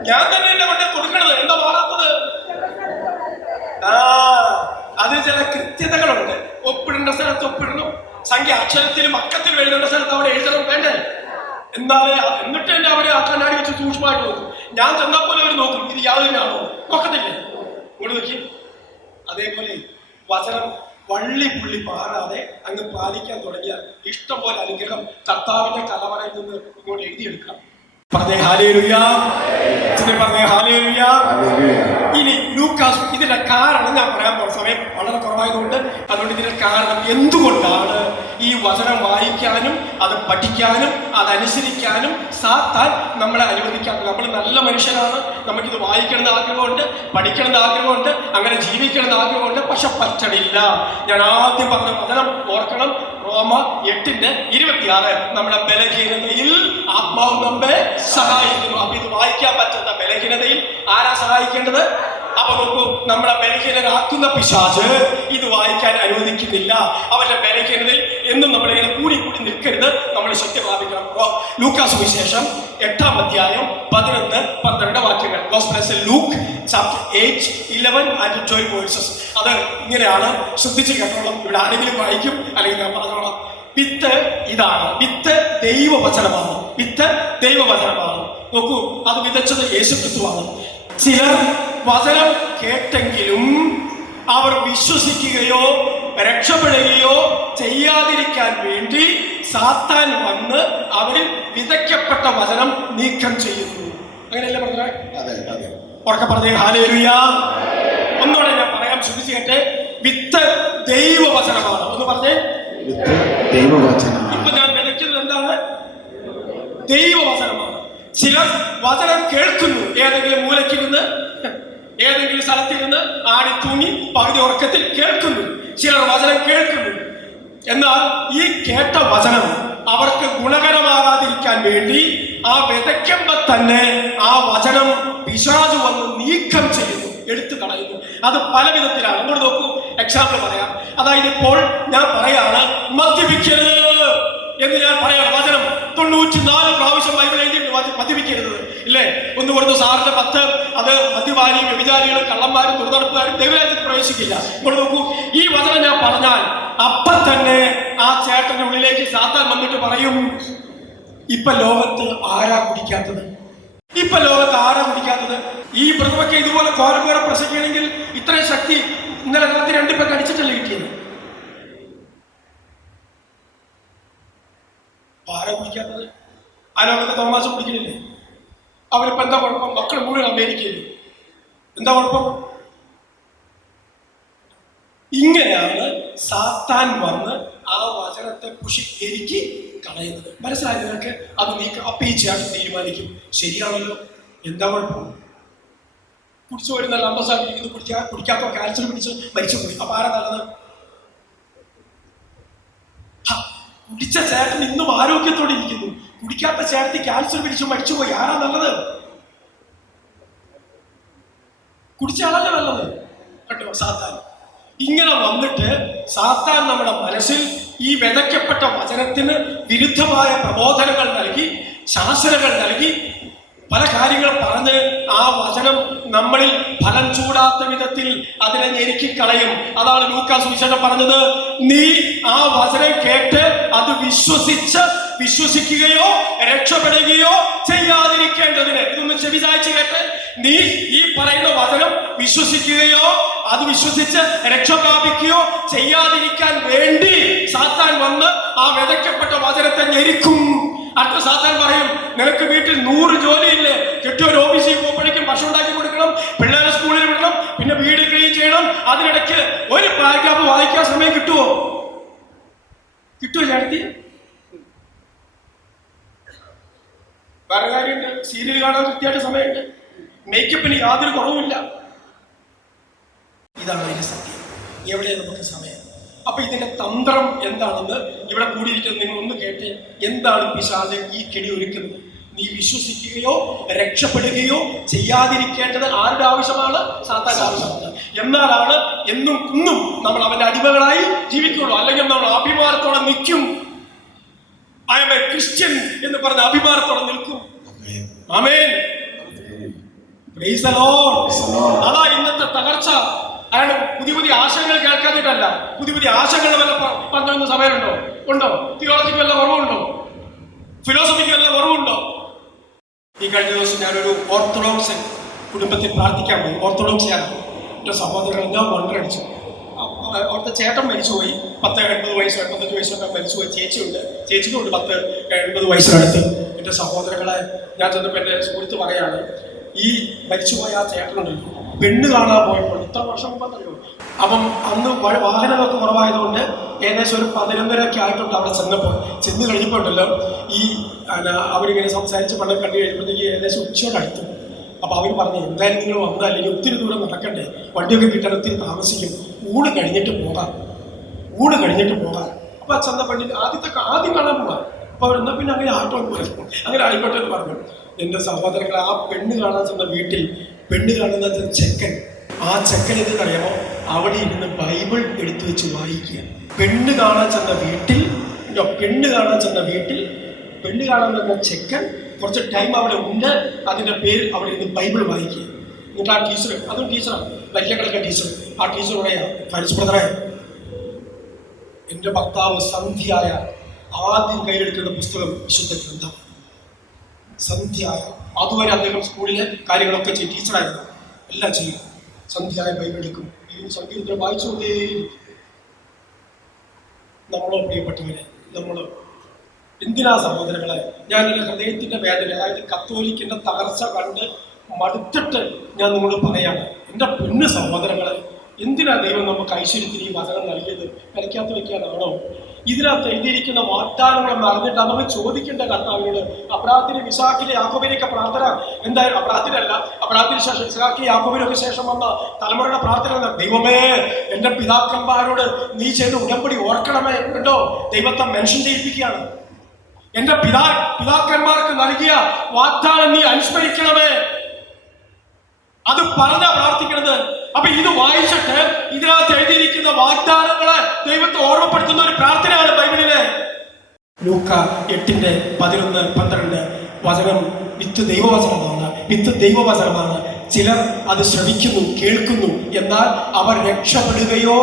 ഞാൻ തന്നെ എന്നെ കൊണ്ടേ കൊടുക്കണത്, എന്താ മാറാത്തത്? അതിന് ചില കൃത്യതകളുണ്ട്. ഒപ്പിടേണ്ട സ്ഥലത്ത് ഒപ്പിടണം, സംഖ്യ അക്ഷരത്തിലും അക്കത്തിലും എഴുതേണ്ട സ്ഥലത്ത് അവിടെ എഴുതണം, വേണ്ടേ? എന്നിട്ട് എന്നെ അവരെ ആ കണ്ണാടി വെച്ച് സൂക്ഷ്മമായിട്ട് നോക്കും. ഞാൻ ചെന്നപ്പോലെ അവർ നോക്കും, ഇത് യാതൊരു നോക്കത്തില്ലേ? ഇങ്ങോട്ട് നോക്കി. അതേപോലെ വചനം വള്ളി പുള്ളി മാറാതെ അങ്ങ് പാലിക്കാൻ തുടങ്ങിയാൽ ഇഷ്ടംപോലെ അനുഗ്രഹം കർത്താവിന്റെ കലവറയിൽ നിന്ന് ഇങ്ങോട്ട് എഴുതിയെടുക്കാം. പറഞ്ഞേ ഹല്ലേലൂയ, പറഞ്ഞേ ഹല്ലേലൂയ. ഇനി ലൂക്കാസ്, ഇതിന്റെ കാരണം ഞാൻ പറയാൻ പോകുന്ന സമയം വളരെ കുറവായതുകൊണ്ട്, അതുകൊണ്ട് ഇതിന്റെ കാരണം എന്തുകൊണ്ടാണ് ഈ വചനം വായിക്കാനും അത് പഠിക്കാനും അതനുസരിക്കാനും സാത്താൻ നമ്മളെ അനുവദിക്കാത്തത്? നമ്മൾ നല്ല മനുഷ്യരാണ്, നമുക്കിത് വായിക്കണമെന്ന് ആഗ്രഹമുണ്ട്, പഠിക്കണമെന്ന് ആഗ്രഹമുണ്ട്, അങ്ങനെ ജീവിക്കണമെന്ന് ആഗ്രഹമുണ്ട്, പക്ഷെ പറ്റണില്ല. ഞാൻ ആദ്യം പറഞ്ഞ വചനം ഓർക്കണം, റോമ 8:26. നമ്മുടെ ബലഹീനതയിൽ ആത്മാവ് നമ്മെ സഹായിക്കുന്നു. അപ്പൊ ഇത് വായിക്കാൻ പറ്റുന്ന ബലഹീനതയിൽ ആരാ സഹായിക്കേണ്ടത്? അപ്പൊ നോക്കൂ, നമ്മുടെ ബലഹീനരാക്കുന്ന പിശാച് ഇത് വായിക്കാൻ അനുവദിക്കുന്നില്ല. അവരുടെ ബലഹീനതയിൽ എന്നും നമ്മളിങ്ങനെ കൂടി നിൽക്കരുത്, നമ്മൾ ശക്തി പ്രാപിക്കണം. ലൂക്കാസ് സുവിശേഷം 8-ാം അധ്യായം 11-12 വാക്യങ്ങൾ. Gospel Luke chapter 8:11-12 verses. അത് ഇങ്ങനെയാണ്, ശ്രദ്ധിച്ച് കേട്ടോളാം. ഇവിടെ ആരെങ്കിലും വായിക്കും, അല്ലെങ്കിൽ ഞാൻ പറഞ്ഞോളാം. വിത്ത് ഇതാണ്, വിത്ത് ദൈവവചനമാണ്, വിത്ത് ദൈവവചനമാണ്. നോക്കൂ, അത് വിതച്ചത് യേശുക്രിസ്തുവാണ്. ചിലർ വചനം കേട്ടെങ്കിലും അവർ വിശ്വസിക്കുകയോ രക്ഷപ്പെടുകയോ ചെയ്യാതിരിക്കാൻ വേണ്ടി സാത്താൻ വന്ന് അവരിൽ വിതയ്ക്കപ്പെട്ട വചനം നീക്കം ചെയ്യുന്നു. അങ്ങനെയല്ലേ പറഞ്ഞേ? ഉറക്കെ പറഞ്ഞേ ഹല്ലേലൂയ. ഒന്നുകൂടെ ഞാൻ പറയാം, ശ്രദ്ധിച്ചു കേട്ടെ. വിത്ത് ദൈവവചനമാണ്. ഒന്ന് പറഞ്ഞേ, വിത്ത് ദൈവവചനമാണ്. ഇപ്പൊ ഞാൻ വിതയ്ക്കുന്നത് എന്താണ്? ദൈവവചനമാണ്. ചിലർ വചനം കേൾക്കുന്നു, ഏതെങ്കിലും മൂലയ്ക്കിരുന്ന്, ഏതെങ്കിലും സ്ഥലത്തിരുന്ന് ആടി തൂങ്ങി പകുതി ഉറക്കത്തിൽ കേൾക്കുന്നു. ചിലർ വചനം കേൾക്കുന്നു, എന്നാൽ ഈ കേട്ട വചനം അവർക്ക് ഗുണകരമാകാതിരിക്കാൻ വേണ്ടി ആ വിതയ്ക്കുമ്പോ തന്നെ ആ വചനം പിശാച് വന്ന് നീക്കം ചെയ്യുന്നു, എടുത്തു കളയുന്നു. അത് പല വിധത്തിലാണ്. അങ്ങോട്ട് നോക്കൂ, എക്സാമ്പിൾ പറയാം. അതായത് ഇപ്പോൾ ഞാൻ പറയാണ് മദ്യപിക്കരുത് എന്ന് ഞാൻ പറയാണ്. വചനം 94 പ്രാവശ്യം ബൈബിൾ എഴുതിയിട്ട് മദ്യപിക്കരുത് ഇല്ലേ? ഒന്ന് കൊടുത്തു സാറിന്റെ 10 അത് മദ്യപാനിയും വ്യഭിചാരികളും കള്ളന്മാരും ദുർനടപ്പുകാരും ദൈവരാജ്യത്തിൽ പ്രവേശിക്കില്ല. ഇങ്ങോട്ട് നോക്കൂ, ഈ വചനം ഞാൻ പറഞ്ഞാൽ അപ്പം തന്നെ ആ ചേട്ടന്റെ ഉള്ളിലേക്ക് സാത്താൻ വന്നിട്ട് പറയും, ഇപ്പൊ ലോകത്ത് ആരാ കുടിക്കാത്തത്? ഇപ്പൊ ലോകത്ത് ആരാ കുടിക്കാത്തത്? ഈ പ്രതിമയ്ക്ക് ഇതുപോലെ കോരകോര പ്രസംഗിക്കണമെങ്കിൽ ഇത്രയും ശക്തി ഇന്നലെ രാത്രി 2 പേർക്ക് അടിച്ചിട്ടല്ലേ കിട്ടിയത്? ആരാ കുടിക്കാത്തത്? ആ ലോകത്തെ തോമാസ് കുടിക്കുന്നില്ലേ? അവരിപ്പോ എന്താ കുഴപ്പം? മക്കൾ മുഴുവൻ അമേരിക്കയിൽ. എന്താ കുഴപ്പം? ഇങ്ങനെയാണ് സാത്താൻ വന്ന് ആ വചനത്തെ പുഷിക്കേരിക്ക് കളയുന്നത്. മനസ്സിലായി നിങ്ങൾക്ക്? അത് നീക്കം. അപ്പൊ ഈ ചേട്ടൻ തീരുമാനിക്കും, ശരിയാണല്ലോ, എന്താ കുഴപ്പം? കുടിച്ചു വരുന്ന അമ്പസാരിക്കുന്നു, കുടിക്കാത്ത ക്യാൻസർ പിടിച്ച് മരിച്ചുപോയി. അപ്പൊ ആരാ നല്ലത്? കുടിച്ച ചേട്ടൻ ഇന്നും ആരോഗ്യത്തോടെ ഇരിക്കുന്നു, കുടിക്കാത്ത ചേട്ടത്തി ക്യാൻസർ പിടിച്ചു മരിച്ചുപോയി. ആരാ നല്ലത്? കുടിച്ച ആളല്ലേ നല്ലത് കേട്ടോ. സാത്താൻ ഇങ്ങനെ വന്നിട്ട് സാത്താൻ നമ്മുടെ മനസ്സിൽ ഈ വിതയ്ക്കപ്പെട്ട വചനത്തിന് വിരുദ്ധമായ പ്രബോധനങ്ങൾ നൽകി, ശാസനകൾ നൽകി, പല കാര്യങ്ങൾ പറഞ്ഞ് ആ വചനം നമ്മളിൽ ഫലം ചൂടാത്ത വിധത്തിൽ അതിനെ ഞെരുക്കിക്കളയും. അതാണ് ലൂക്കാ സുവിശേഷം പറഞ്ഞത്, നീ ആ വചനം കേട്ട് അത് വിശ്വസിക്കുകയോ രക്ഷപ്പെടുകയോ ചെയ്യാതിരിക്കേണ്ടതിന്. ഇതൊന്ന് ചെവി ചായ്ച്ച് കേട്ട്, നീ ഈ പറയുന്ന വചനം വിശ്വസിക്കുകയോ അത് വിശ്വസിച്ച് രക്ഷ പ്രാപിക്കുകയോ ചെയ്യാതിരിക്കാൻ വേണ്ടി സാത്താൻ വന്ന് ആ വിതയ്ക്കപ്പെട്ട വചനത്തെ ഞെരുക്കും. അടുത്ത സാത്താൻ പറയും, നിനക്ക് വീട്ടിൽ 100 ജോലിയില്ലേ? കെട്ടിയൊരു ഓഫീസിൽ പോകുമ്പോഴേക്കും ഭക്ഷണം ഉണ്ടാക്കി കൊടുക്കണം, പിള്ളേരെ സ്കൂളിൽ വിടണം, പിന്നെ വീട് ക്ലീൻ ചെയ്യണം. അതിനിടയ്ക്ക് ഒരു പാരഗ്രാഫ് വായിക്കാൻ സമയം കിട്ടുമോ? ചേട്ടത്തി? വേറെ കാര്യമുണ്ട്, സീരിയൽ കാണാൻ കൃത്യമായിട്ട് സമയമുണ്ട്, മേക്കപ്പിന് യാതൊരു കുറവുമില്ല. ഇതാണ് അതിന്റെ സത്യം. എവിടെ നമുക്ക് സമയം? അപ്പൊ ഇതിന്റെ തന്ത്രം എന്താണെന്ന് ഇവിടെ കൂടിയിരിക്കുന്നത് നിങ്ങൾ ഒന്ന് കേട്ട്. എന്താണ് പിശാച് ഈ കെണി ഒരുക്കുന്നത്? നീ വിശ്വസിക്കുകയോ രക്ഷപ്പെടുകയോ ചെയ്യാതിരിക്കേണ്ടത് ആരുടെ ആവശ്യമാണ്? സാത്താന്റെ ആവശ്യമാണ്. എന്നാലാണ് എന്നും കുന്നും നമ്മൾ അവന്റെ അടിമകളായി ജീവിക്കുള്ളൂ. അല്ലെങ്കിൽ നമ്മൾ അഭിമാനത്തോടെ നിൽക്കും. ഐ എം എ ക്രിസ്ത്യൻ എന്ന് പറഞ്ഞ അഭിമാനത്തോടെ നിൽക്കും. ആമേൻ. Praise the Lord. അതാ ഇന്നത്തെ തകർച്ച. അയാൾ പുതിയ ആശയങ്ങൾ കേൾക്കാതിട്ടല്ല, പുതിയ ആശയങ്ങൾ വല്ല പറഞ്ഞൊന്ന് സമയമുണ്ടോ? ഉണ്ടോ? തിയോളജിക്ക് വല്ല കുറവുണ്ടോ? ഫിലോസഫിക്ക് വല്ല കുറവുണ്ടോ? ഈ കഴിഞ്ഞ ദിവസം ഞാനൊരു ഓർത്തഡോക്സ് കുടുംബത്തിൽ പ്രാർത്ഥിക്കാൻ പോയി. ഓർത്തഡോക്സിയാണ് എൻ്റെ സഹോദരങ്ങൾ. ഞാൻ വണ്ടടിച്ചു. അവിടുത്തെ ചേട്ടൻ മരിച്ചുപോയി. 10-80 വയസ്സ് 85 വയസ്സൊക്കെ മരിച്ചുപോയി. ചേച്ചിയുണ്ട്, ചേച്ചിക്കുണ്ട് 10-80 വയസ്സിനടുത്ത്. എൻ്റെ സഹോദരങ്ങളെ ഞാൻ ചെന്നപ്പോൾ എൻ്റെ സുഹൃത്ത് പറയാണ്, ഈ മരിച്ചുപോയ ആ ചേട്ടനുണ്ടല്ലോ, പെണ്ണ് കാണാൻ പോയപ്പോൾ ഇത്ര വർഷം മുമ്പെന്നറിയോ. അപ്പം അന്ന് വാഹനങ്ങളൊക്കെ കുറവായതുകൊണ്ട് ഏകദേശം ഒരു 11:30 ആയിട്ടുണ്ട് അവിടെ ചെന്ന് കഴിഞ്ഞപ്പോണ്ടല്ലോ ഈ അവരിങ്ങനെ സംസാരിച്ച് പണം കണ്ടു കഴിയുമ്പോഴത്തേക്ക് ഏകദേശം ഉച്ചയോടടുത്തു. അപ്പൊ അവർ പറഞ്ഞു, എന്തായാലും നിങ്ങൾ വന്നാൽ ഇനി ഒത്തിരി ദൂരം നടക്കണ്ടേ, വണ്ടിയൊക്കെ കിട്ടാൻ ഒത്തിരി താമസിക്കും, ഊണ് കഴിഞ്ഞിട്ട് പോകാം. അപ്പൊ ചെന്ന പെണ്ണിന് ആദ്യം കാണാൻ പോകാം. അപ്പൊ അവർ എന്നാ പിന്നെ അങ്ങനെ ആയിക്കോട്ടെ പറഞ്ഞു. അങ്ങനെ ആയിക്കോട്ടെ എന്ന് പറഞ്ഞു. എന്റെ സഹോദരങ്ങളെ, ആ പെണ്ണ് കാണാൻ ചെന്ന വീട്ടിൽ പെണ്ണ് കാണുന്ന ചെക്കൻ, ആ ചെക്കൻ എന്തെന്നറിയാമോ, അവിടെ ഇരുന്ന് ബൈബിൾ എടുത്തു വെച്ച് വായിക്കുക. പെണ്ണ് കാണാൻ ചെന്ന വീട്ടിൽ പെണ്ണ് കാണുന്ന ചെക്കൻ കുറച്ച് ടൈം അവിടെ ഉണ്ട്, അതിന്റെ പേര് അവിടെ ഇരുന്ന് ബൈബിൾ വായിക്കുക. എന്നിട്ട് ആ ടീച്ചർ, അതും ടീച്ചറാണ്, വലിയ കിടക്ക ടീച്ചർ, ആ ടീച്ചർ പറയാ, ഫാരിസ് ബ്രദറെ, എന്റെ ഭർത്താവ് സന്ധ്യയായ ആദ്യം കയ്യിലെടുക്കുന്ന പുസ്തകം വിശുദ്ധ ഗ്രന്ഥം. സന്ധ്യയായ അതുവരെ അദ്ദേഹം സ്കൂളിലെ കാര്യങ്ങളൊക്കെ ചെയ്യും, ടീച്ചറായിരുന്നു, എല്ലാം ചെയ്യും. സന്ധ്യയായ ബൈബിൾ എടുക്കും, ഈ സംഗീതത്തെ വായിച്ചുകൊണ്ടേയിരിക്കും. നമ്മളോ പ്രിയപ്പെട്ടവരെ, എന്തിനാ സഹോദരങ്ങളെ, ഞാൻ എൻ്റെ ഹൃദയത്തിന്റെ വേദന, അതായത് കത്തോലിക്കിന്റെ തകർച്ച കണ്ട് മടുത്തിട്ട് ഞാൻ നിങ്ങളോട് പറയാണ്, എൻ്റെ പൊന്നു സഹോദരങ്ങളെ, എന്തിനാ ദൈവം നമുക്ക് ഐശ്വര്യത്തിന് ഈ വചനം നൽകിയത്? വിലക്കകത്ത് വെക്കാനാണോ? ഇതിനകത്ത് എഴുതിയിരിക്കുന്ന വാഗ്ദാനങ്ങൾ അറിഞ്ഞിട്ട് നമുക്ക് ചോദിക്കേണ്ട കർത്താവിനോട്. അബ്രാഹാമിന് ഇസാക്കിലെ യാക്കോബിനൊക്കെ പ്രാർത്ഥന എന്തായാലും അബ്രാഹാമിന് ശേഷം ഇസാക്കി യാക്കോബിനൊക്കെ ശേഷം വന്ന തലമുറയുടെ പ്രാർത്ഥന എന്താ? ദൈവമേ, എന്റെ പിതാക്കന്മാരോട് നീ ചെയ്ത ഉടമ്പടി ഓർക്കണമേ കേട്ടോ. ദൈവത്തെ മെൻഷൻ ചെയ്യിപ്പിക്കുകയാണ്. എന്റെ പിതാക്കന്മാർക്ക് നൽകിയ വാഗ്ദാനം നീ അനുസ്മരിക്കണമേ. അത് പറഞ്ഞാ പ്രാർത്ഥിക്കണത്. അപ്പൊ ഇത് വായിച്ചിട്ട് ഇതിനകത്ത് എഴുതിയിരിക്കുന്ന വാഗ്ദാനങ്ങളെ ദൈവത്തെ ഓർമ്മപ്പെടുത്തുന്ന ഒരു പ്രാർത്ഥനയാണ് ബൈബിളിലെ. ലൂക്ക 8:11-12 വചനം വിത്ത് ദൈവവചനമാണ്. ചിലർ അത് ശ്രവിക്കുന്നു, കേൾക്കുന്നു, എന്നാൽ അവർ രക്ഷപ്പെടുകയോ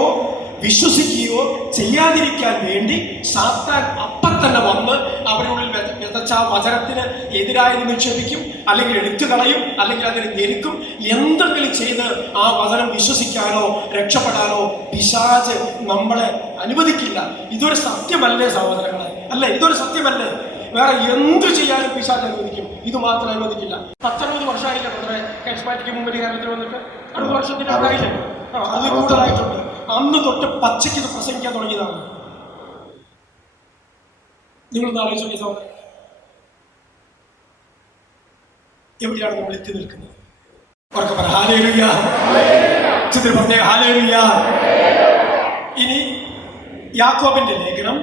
വിശ്വസിക്കുകയോ ചെയ്യാതിരിക്കാൻ വേണ്ടി സാത്താൻ അപ്പം തന്നെ വന്ന് അവരുള്ളിൽ വിതച്ച വചനത്തിന് എതിരായി നിക്ഷേപിക്കും, അല്ലെങ്കിൽ എടുത്തു കളയും, അല്ലെങ്കിൽ അതിനെ ഞെരുക്കും. എന്തെങ്കിലും ചെയ്ത് ആ വചനം വിശ്വസിക്കാനോ രക്ഷപ്പെടാനോ പിശാച് നമ്മളെ അനുവദിക്കില്ല. ഇതൊരു സത്യമല്ലേ സഹോദരങ്ങളെ? അല്ലേ, ഇതൊരു സത്യമല്ലേ? വേറെ എന്തു ചെയ്യാനും പിശാച് അനുവദിക്കും, ഇത് മാത്രം അനുവദിക്കില്ല. 19 വർഷമായില്ലേ വളരെ കരിസ്മാറ്റിക് മുമ്പിൽ കേരളത്തിൽ വന്നിട്ട്? 60 വർഷത്തിന് ഉണ്ടായില്ലേ? അത് കൂടുതലായിട്ടുണ്ട്. അന്ന് തൊട്ട് പച്ചയ്ക്ക് ഇത് പ്രസംഗിക്കാൻ തുടങ്ങിയതാണ്. നിങ്ങളൊന്ന് ആലോചിച്ച് സഹോദരൻ, എവിടെയാണ് നമ്മൾ എത്തി നിൽക്കുന്നത്? ഉറക്കെ പറ ഹല്ലേലൂയ. ചിത്രം പറഞ്ഞേ ഹല്ലേലൂയ. ഇനി യാക്കോബിന്റെ ലേഖനം,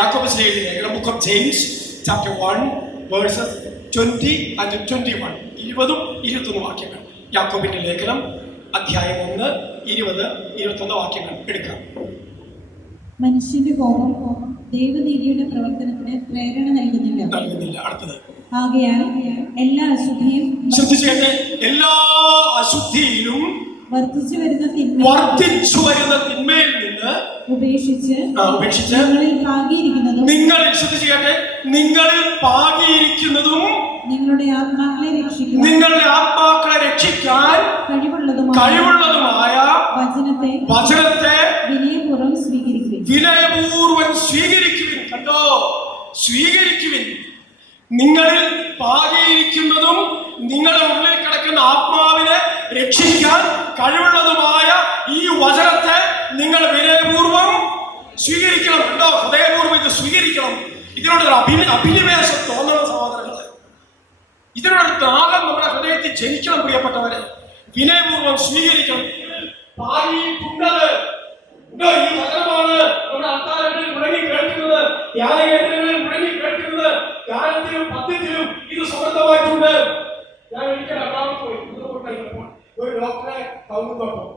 യാക്കോബിന്റെ ലേഖനം, book of James chapter 1 versus 20 and 21, 20-21 വാക്യങ്ങൾ. യാക്കോബിന്റെ ലേഖനം അധ്യായം 1 20-21 വാക്യങ്ങൾ എടുക്കാം. മനുഷ്യന്റെ കോപം ദൈവനീതിയുടെ പ്രവർത്തനത്തിന് പ്രേരണ നൽകുന്നില്ല. അടുത്തത്, ആകയാൽ എല്ലാ അശുദ്ധിയും ശ്രദ്ധിച്ചേട്ടെ, എല്ലാ അശുദ്ധിയിലും വർദ്ധിച്ചു വരുന്ന തിന്മയിൽ നിന്ന് ഉപേക്ഷിച്ച് നിങ്ങളിൽ പാകിയിരിക്കുന്നതും നിങ്ങളുടെ ആത്മാക്കളെ രക്ഷിക്കാൻ കഴിവുള്ളതുമായ വചനത്തെ വിനയപൂർവ്വം സ്വീകരിക്കുവിൻ. കണ്ടോ, സ്വീകരിക്കുവിൻ. നിങ്ങളിൽ പാകിയിരിക്കുന്നതും നിങ്ങളുടെ ഉള്ളിൽ കിടക്കുന്ന ആത്മാവിനെ രക്ഷിക്കാൻ കഴിവുള്ളതുമായ ഈ വചനത്തെ നിങ്ങൾ വിനയപൂർവ്വം സ്വീകരിക്കണം. കേട്ടോ, ഹൃദയപൂർവ്വം ഇത് സ്വീകരിക്കണം. ഇതിനോടൊരു അഭിനിവേശം തോന്നണം സഹോദരങ്ങളെ. ഇതിനോടൊരു ദാഹം നമ്മുടെ ഹൃദയത്തിൽ ജനിക്കണം. പ്രിയപ്പെട്ടവരെ, വിനയപൂർവ്വം സ്വീകരിക്കണം. പാകിയിട്ടുള്ളത് ഈ വചനമാണ് നമ്മുടെ അത്താഴങ്ങളിൽ മുഴങ്ങി കേൾക്കുന്നത്, ധ്യാനകേന്ദ്രങ്ങളിൽ മുഴങ്ങി കേൾക്കുന്നത്, ഗാനത്തിലും പദ്യത്തിലും ഇത് സമൃദ്ധമായിട്ടുണ്ട്. ഞാൻ ഒരിക്കൽ എറണാകുളത്ത് പോയി, ഒരു ഡോക്ടറെ കൗമുന്തോട്ടം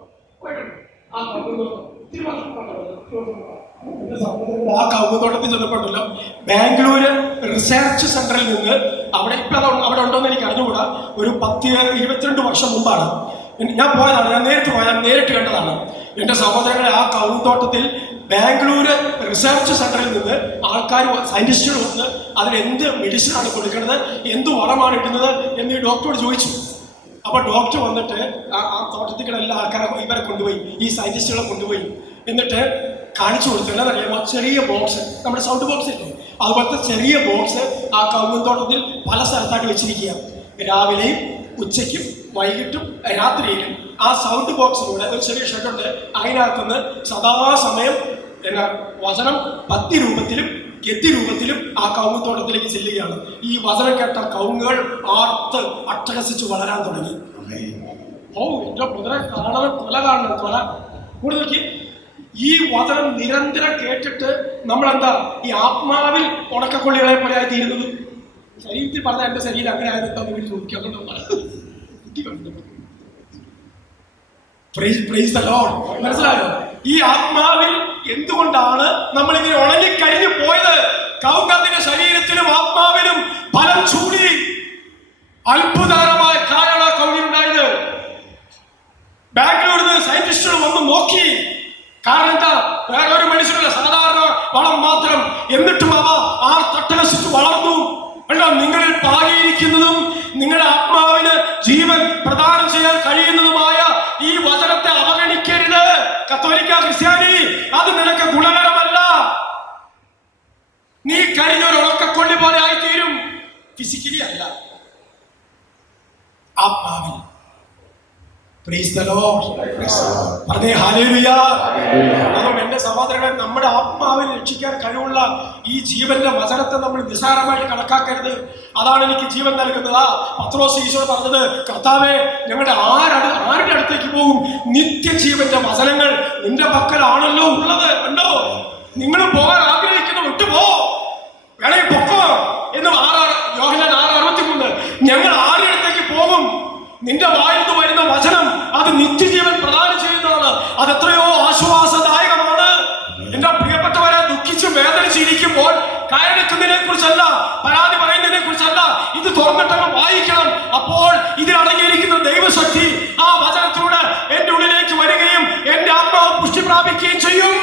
പോയിട്ടുണ്ട്. ആ കൗമുന്തോട്ടം ഒത്തിരി വർഷം ആ കൗമുന്തോട്ടത്തിൽ ചെന്നപ്പോഴല്ലോ ബാംഗ്ലൂര് റിസർച്ച് സെന്ററിൽ നിന്ന് അവിടെ അവിടെ ഉണ്ടോന്ന് എനിക്ക് അറിഞ്ഞുകൂടാ. ഒരു 10-22 വർഷം മുമ്പാണ് ഞാൻ പോയതാണ്. ഞാൻ നേരിട്ട് കണ്ടതാണ്. എന്റെ സഹോദരങ്ങളെ, ആ കൗമുന്തോട്ടത്തിൽ ബാംഗ്ലൂര് റിസർച്ച് സെന്ററിൽ നിന്ന് ആൾക്കാർ, സയന്റിസ്റ്റുകൾ വന്ന് അതിനെന്ത് മെഡിസിനാണ് കൊടുക്കുന്നത്, എന്ത് വളമാണ് ഇടുന്നത് എന്ന് ഡോക്ടറോട് ചോദിച്ചു. അപ്പൊ ഡോക്ടർ വന്നിട്ട് ആ തോട്ടത്തിലുള്ള എല്ലാ ആൾക്കാരെ ഇവരെ കൊണ്ടുപോയി, ഈ സയന്റിസ്റ്റുകളെ കൊണ്ടുപോയി, എന്നിട്ട് കാണിച്ചു കൊടുത്തു. എന്നറിയാമോ, ചെറിയ ബോക്സ്, നമ്മുടെ സൗണ്ട് ബോക്സ് ഇല്ലേ, അതുപോലത്തെ ചെറിയ ബോക്സ് ആ കൗമുന്തോട്ടത്തിൽ പല സ്ഥലത്തായിട്ട് വെച്ചിരിക്കുക. രാവിലെയും ഉച്ചയ്ക്കും വൈകിട്ടും രാത്രിയിലും ആ സൗണ്ട് ബോക്സിലൂടെ ഒരു ചെറിയ ഷെഡുണ്ട്. അതിനകത്തുനിന്ന് സദാസമയം വചനം പദ്യ രൂപത്തിലും ഗദ്യ രൂപത്തിലും ആ കൗമുത്തോട്ടത്തിലേക്ക് ചെല്ലുകയാണ്. ഈ വചനം കേട്ട കൗങ്ങുകൾ ആർത്ത് അട്ടഹസിച്ച് വളരാൻ തുടങ്ങി. ഓ, എന്റെ മുതലെ കാണണം, കൊല കൂടെ നോക്കി. ഈ വചനം നിരന്തരം കേട്ടിട്ട് നമ്മളെന്താ ഈ ആത്മാവിൽ ഉണക്കക്കൊള്ളികളെ പോലെ ആയി തീരുന്നത്. ശരീരത്തിൽ പറഞ്ഞ എന്റെ ശരീരം അങ്ങനെ ആയതെന്താന്ന് വീട്ടിൽ ചോദിക്കാറുണ്ട്. മനസ്സിലായോ? ഈ ആത്മാവിൽ എന്തുകൊണ്ടാണ് നമ്മളിങ്ങനെ ഉണങ്ങിക്കഴിഞ്ഞു പോയത്? കൗകത്തിന്റെ ശരീരത്തിലും ആത്മാവിലും ഫലം ചൂടി അത്ഭുതകരമായ കാരണ കൗകിലുണ്ടായത്. ബാംഗ്ലൂരിൽ നിന്ന് സയന്റിസ്റ്റുകൾ വന്ന് നോക്കി. കാരണം എന്താ, വേറെ ഒരു മനുഷ്യരുടെ സാധാരണ വളം മാത്രം, എന്നിട്ടും അവ ആ തട്ടനസിച്ച് വളർന്നു. കണ്ടോ, നിങ്ങളിൽ പാകിയിരിക്കുന്നതും നിങ്ങളുടെ ആത്മാവിന് ജീവൻ പ്രദാനം ചെയ്യാൻ കഴിയുന്നതുമായ ഈ വചനത്തെ അവഗണിക്കരുത്. കത്തോലിക്ക ക്രിസ്ത്യാനി, അത് നിനക്ക് ഗുണകരമല്ല. നീ കരിഞ്ഞൊരു ഉണക്കക്കൊള്ളി പോലെ ആയിത്തീരും. ഫിസിക്കലി അല്ല, ആത്മാവിൽ. Praise the Lord. അതേ ഹല്ലേലൂയ. അതുകൊണ്ട് എന്റെ സഹോദരങ്ങളെ, നമ്മുടെ ആത്മാവിനെ രക്ഷിക്കാൻ കഴിവുള്ള ഈ ജീവന്റെ വചനത്തെ നമ്മൾ നിസ്സാരമായിട്ട് കണക്കാക്കരുത്. അതാണ് എനിക്ക് ജീവൻ നൽകുന്നത്. പത്രോസ് ഈശോ പറഞ്ഞത്, കർത്താവേ, ഞങ്ങളുടെ ആരുടെ അടുത്തേക്ക് പോകും? നിത്യജീവന്റെ വചനങ്ങൾ നിന്റെ പക്കലാണല്ലോ ഉള്ളത്. കണ്ടോ, നിങ്ങൾ പോകാൻ ആഗ്രഹിക്കുന്ന വിട്ടുപോ, വേണമെങ്കിൽ പൊക്കോ എന്ന് യോഹന്നാൻ 6:63. ഞങ്ങൾ ആരുടെ അടുത്തേക്ക് പോകും? നിന്റെ വായിൽ നിന്ന് വരുന്ന വചനം അത് നിത്യജീവൻ പ്രദാനം ചെയ്യുന്നതാണ്. അത് എത്രയോ ആശ്വാസദായകമാണ്. എന്റെ പ്രിയപ്പെട്ടവരെ, ദുഃഖിച്ച് വേദനിച്ചിരിക്കുമ്പോൾ കയറെത്തുന്നതിനെ കുറിച്ചല്ല, പരാതി പറയുന്നതിനെ കുറിച്ചല്ല, ഇത് തുറന്നിട്ടങ്ങ് വായിക്കണം. അപ്പോൾ ഇതിലടങ്ങിയിരിക്കുന്ന ദൈവശക്തി ആ വചനത്തിലൂടെ എന്റെ ഉള്ളിലേക്ക് വരികയും എന്റെ ആത്മാവ് പുഷ്ടി പ്രാപിക്കുകയും ചെയ്യും.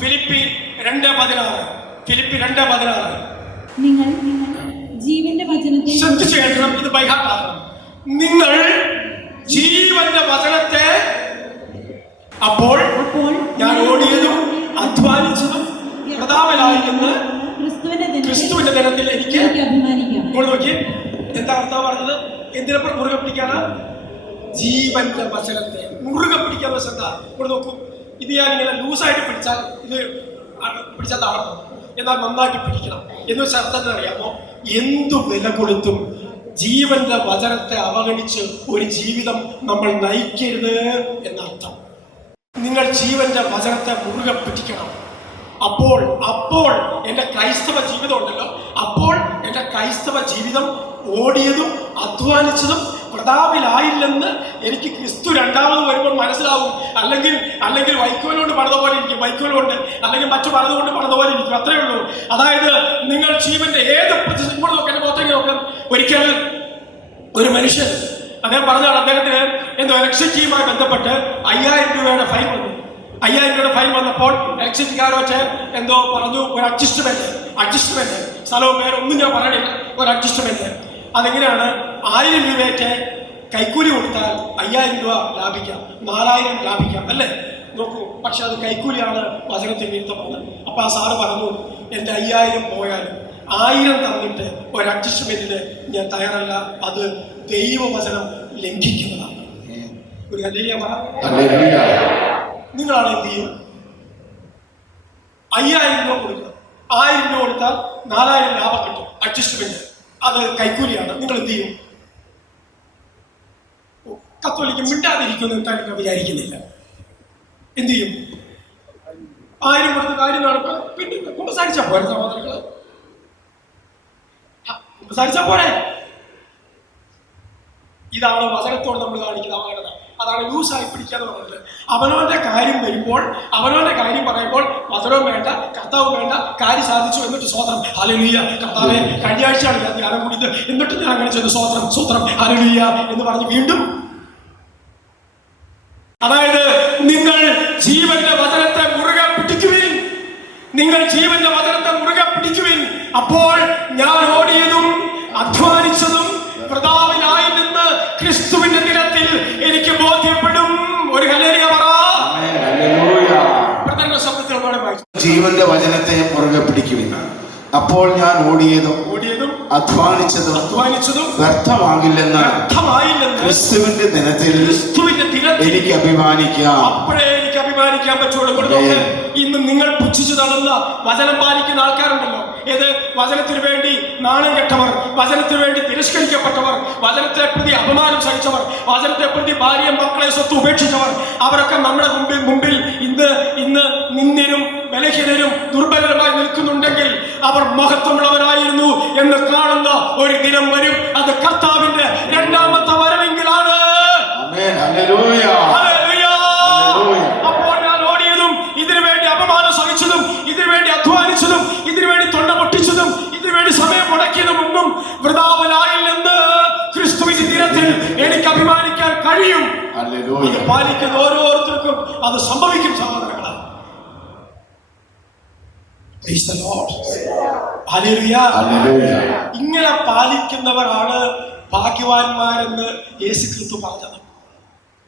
ഫിലിപ്പി 2:16 നിങ്ങൾ ജീവന്റെ വചനത്തെ ശ്രദ്ധിച്ചു കേൾക്കണം. ഇത് ബൈഹാർട്ടാണ്. നിങ്ങൾ ജീവന്റെ വചനത്തെ, അപ്പോൾ ഞാൻ ഓടിയതും അധ്വാനിച്ചതും പ്രതാപനായിരിക്കുന്ന ക്രിസ്തുവിന്റെ ദിനത്തിൽ എനിക്ക് അഭിമാനിക്കാം. ഇപ്പോൾ നോക്കി, എന്താ കർത്താവ് പറഞ്ഞത്? എന്തിനപ്പോൾ മുറുകെ പിടിക്കാനാ? ജീവന്റെ വചനത്തെ മുറുകെ പിടിക്കാൻ. എന്താ ഇവിടെ നോക്കൂ, ഇത് ഞാൻ ഇങ്ങനെ ലൂസായിട്ട് പിടിച്ചാൽ ഇത് പിടിച്ചാൽ താഴെ, എന്നാൽ നന്നായിട്ട് പിടിക്കണം എന്ന് വെച്ചാൽ അർത്ഥം അറിയാമോ? എന്തു വില കൊടുത്തും ജീവന്റെ വചനത്തെ അവഗണിച്ച് ഒരു ജീവിതം നമ്മൾ നയിക്കരുത് എന്നർത്ഥം. നിങ്ങൾ ജീവന്റെ വചനത്തെ മുറുകെ പിടിക്കണം. അപ്പോൾ എന്റെ ക്രൈസ്തവ ജീവിതം ഉണ്ടല്ലോ, അപ്പോൾ എന്റെ ക്രൈസ്തവ ജീവിതം ഓടിയതും അധ്വാനിച്ചതും പ്രതാപിലായില്ലെന്ന് എനിക്ക് ക്രിസ്തു രണ്ടാമത് വരുമ്പോൾ മനസ്സിലാവും. അല്ലെങ്കിൽ വൈക്കോലുകൊണ്ട് പണിത പോലെ ഇരിക്കും, വൈക്കോലുകൊണ്ട് അല്ലെങ്കിൽ മറ്റു പലതുകൊണ്ട് പണിത പോലെ ഇരിക്കും. അത്രയേ ഉള്ളൂ. അതായത് നിങ്ങൾ ജീവന്റെ ഏത് ഇപ്പോൾ നോക്കാൻ പുറത്തേക്ക് നോക്കാം. ഒരിക്കൽ ഒരു മനുഷ്യൻ, അദ്ദേഹം പറഞ്ഞാൽ അദ്ദേഹത്തിന് എന്തോ ഇലക്ട്രിസിറ്റിയുമായി ബന്ധപ്പെട്ട് 5000 രൂപയുടെ ഫൈൻ വന്നു. 5000 രൂപയുടെ ഫൈൻ വന്നപ്പോൾ ഇലക്ട്രിസിറ്റിക്കാരോട്ട് എന്തോ പറഞ്ഞു, ഒരു അഡ്ജസ്റ്റ്മെന്റ് സ്ഥലവും പേരൊന്നും ഞാൻ പറയണില്ല, ഒരു അഡ്ജസ്റ്റ്മെന്റ്. അതെങ്ങനെയാണ്? 1000 രൂപയ്ക്ക് കൈക്കൂലി കൊടുത്താൽ 5000 രൂപ ലാഭിക്കാം, 4000 ലാഭിക്കാം, അല്ലേ? നോക്കൂ, പക്ഷെ അത് കൈക്കൂലിയാണ്, വചനത്തിന് വിരുദ്ധമാണ്. അപ്പൊ ആ സാറ് പറഞ്ഞു, എന്റെ 5000 പോയാലും 1000 തന്നിട്ട് ഒരു അഡ്ജസ്റ്റ്മെന്റിന് ഞാൻ തയ്യാറല്ല, അത് ദൈവവചനം ലംഘിക്കുന്നതാണ്. ഒരു ഹല്ലേലൂയ പറ. നിങ്ങളാണ് എന്ത് ചെയ്യും? 5000 രൂപ കൊടുക്കണം. 1000 രൂപ കൊടുത്താൽ 4000 ലാഭം കിട്ടും. അഡ്ജസ്റ്റ്മെന്റ് അത് കൈക്കൂലിയാണ്. നിങ്ങൾ എന്ത് ചെയ്യും? കത്തോലിക്ക് മിണ്ടാതിരിക്കുമെന്ന് ഞാൻ വിചാരിക്കുന്നില്ല. എന്ത് ചെയ്യും? 1000 കൊടുത്ത കാര്യം നടക്കുക, പിന്നെ സംസാരിച്ചാ പോരെ സഹോദരങ്ങള്, സംസാരിച്ചാ പോരെ. ഇതാണ് വചനത്തോട് നമ്മൾ കാണിക്കുന്ന അവഗണന. അതാണ് ലൂസായി പിടിക്കാന്ന് പറഞ്ഞത്. അവനവന്റെ കാര്യം വരുമ്പോൾ, അവനവന്റെ കാര്യം പറയുമ്പോൾ വചനവും വേണ്ട, കർത്താവും വേണ്ട, കാര്യം സാധിച്ചു എന്നിട്ട് സ്വോത്രം ഹല്ലേലൂയ, കർത്താവേ കഴിഞ്ഞ ആഴ്ചയാണ് ഞാൻ ധ്യാനം കൂടിയത്, എന്നിട്ട് ഞാൻ അങ്ങനെ ചെയ്തു, സ്വോത്രം ഹല്ലേലൂയ എന്ന് പറഞ്ഞ് വീണ്ടും. അതായത് നിങ്ങൾ ജീവന്റെ വചനത്തെ മുറുകെ പിടിക്കുവിൻ, നിങ്ങൾ ജീവന്റെ വചനത്തെ മുറുകെ പിടിക്കുവിൻ. അപ്പോൾ ഞാൻ ഓടിയതും അധ്വാനിച്ചതും പ്രതാപനായി നിന്ന് ക്രിസ്തുവിന്റെ ദിനത്തിൽ എനിക്ക് ബോധ്യപ്പെടും. ഒരു ഹല്ലേലൂയ പറ. പ്രധാന ശബ്ദത്തിലൂടെ വായിച്ചു, ജീവന്റെ വചനത്തെ മുറുകെ പിടിക്കുവിൻ, അപ്പോൾ ഞാൻ ഓടിയതും അധ്വാനിച്ചതും വ്യർത്ഥമാകില്ലെന്ന് ക്രിസ്തുവിന്റെ ദിനത്തിൽ എനിക്ക് അഭിമാനിക്കാം. അപ്പോഴേ എനിക്ക് അഭിമാനിക്കാൻ പറ്റുള്ളൂ. ഇന്ന് നിങ്ങൾ പുച്ഛിച്ചു തള്ളുന്ന വചനം പാലിക്കുന്ന ആൾക്കാരുണ്ടല്ലോ, ഏത് വചനത്തിന് വേണ്ടി നാണം കെട്ടവർ, വചനത്തിന് വേണ്ടി തിരസ്കരിക്കപ്പെട്ടവർ, വചനത്തെ പ്രതി അപമാനം സഹിച്ചവർ, വചനത്തെ പ്രതി ഭാര്യയും മക്കളെ സ്വത്ത് ഉപേക്ഷിച്ചവർ, അവരൊക്കെ നമ്മുടെ മുമ്പിൽ ഇന്ന് നിന്ദ്യരും ബലഹീനരും ദുർബലരുമായി നിൽക്കുന്നുണ്ടെങ്കിൽ അവർ മഹത്വമുള്ളവരായിരുന്നു എന്ന് കാണുന്ന ഒരു ദിനം വരും. അത് കർത്താവിന്റെ രണ്ടാമത്തെ വരവെങ്കിലാണ്. അപ്പോൾ ഞാൻ ഓടിയതും ഇതിനു വേണ്ടി അപമാനം സഹിച്ചതും ഇതിനു വേണ്ടി അധ്വാനിച്ചതും ഇതിനു വേണ്ടി തൊണ്ട പൊട്ടിച്ചതും ഇതിനു വേണ്ടി സമയം മുടക്കിയതും ഒന്നും വൃഥാവനായില്ലെന്ന് ക്രിസ്തുവിന്റെ ദിനത്തിൽ എനിക്ക് അഭിമാനിക്കാൻ കഴിയും. അത് പാലിക്കുന്ന ഓരോരുത്തർക്കും അത് സംഭവിക്കും സഹോദരങ്ങളെ. ഇങ്ങനെ പാലിക്കുന്നവരാണ് ഭാഗ്യവാന്മാരെന്ന് യേശു ക്രിസ്തു പറഞ്ഞത്.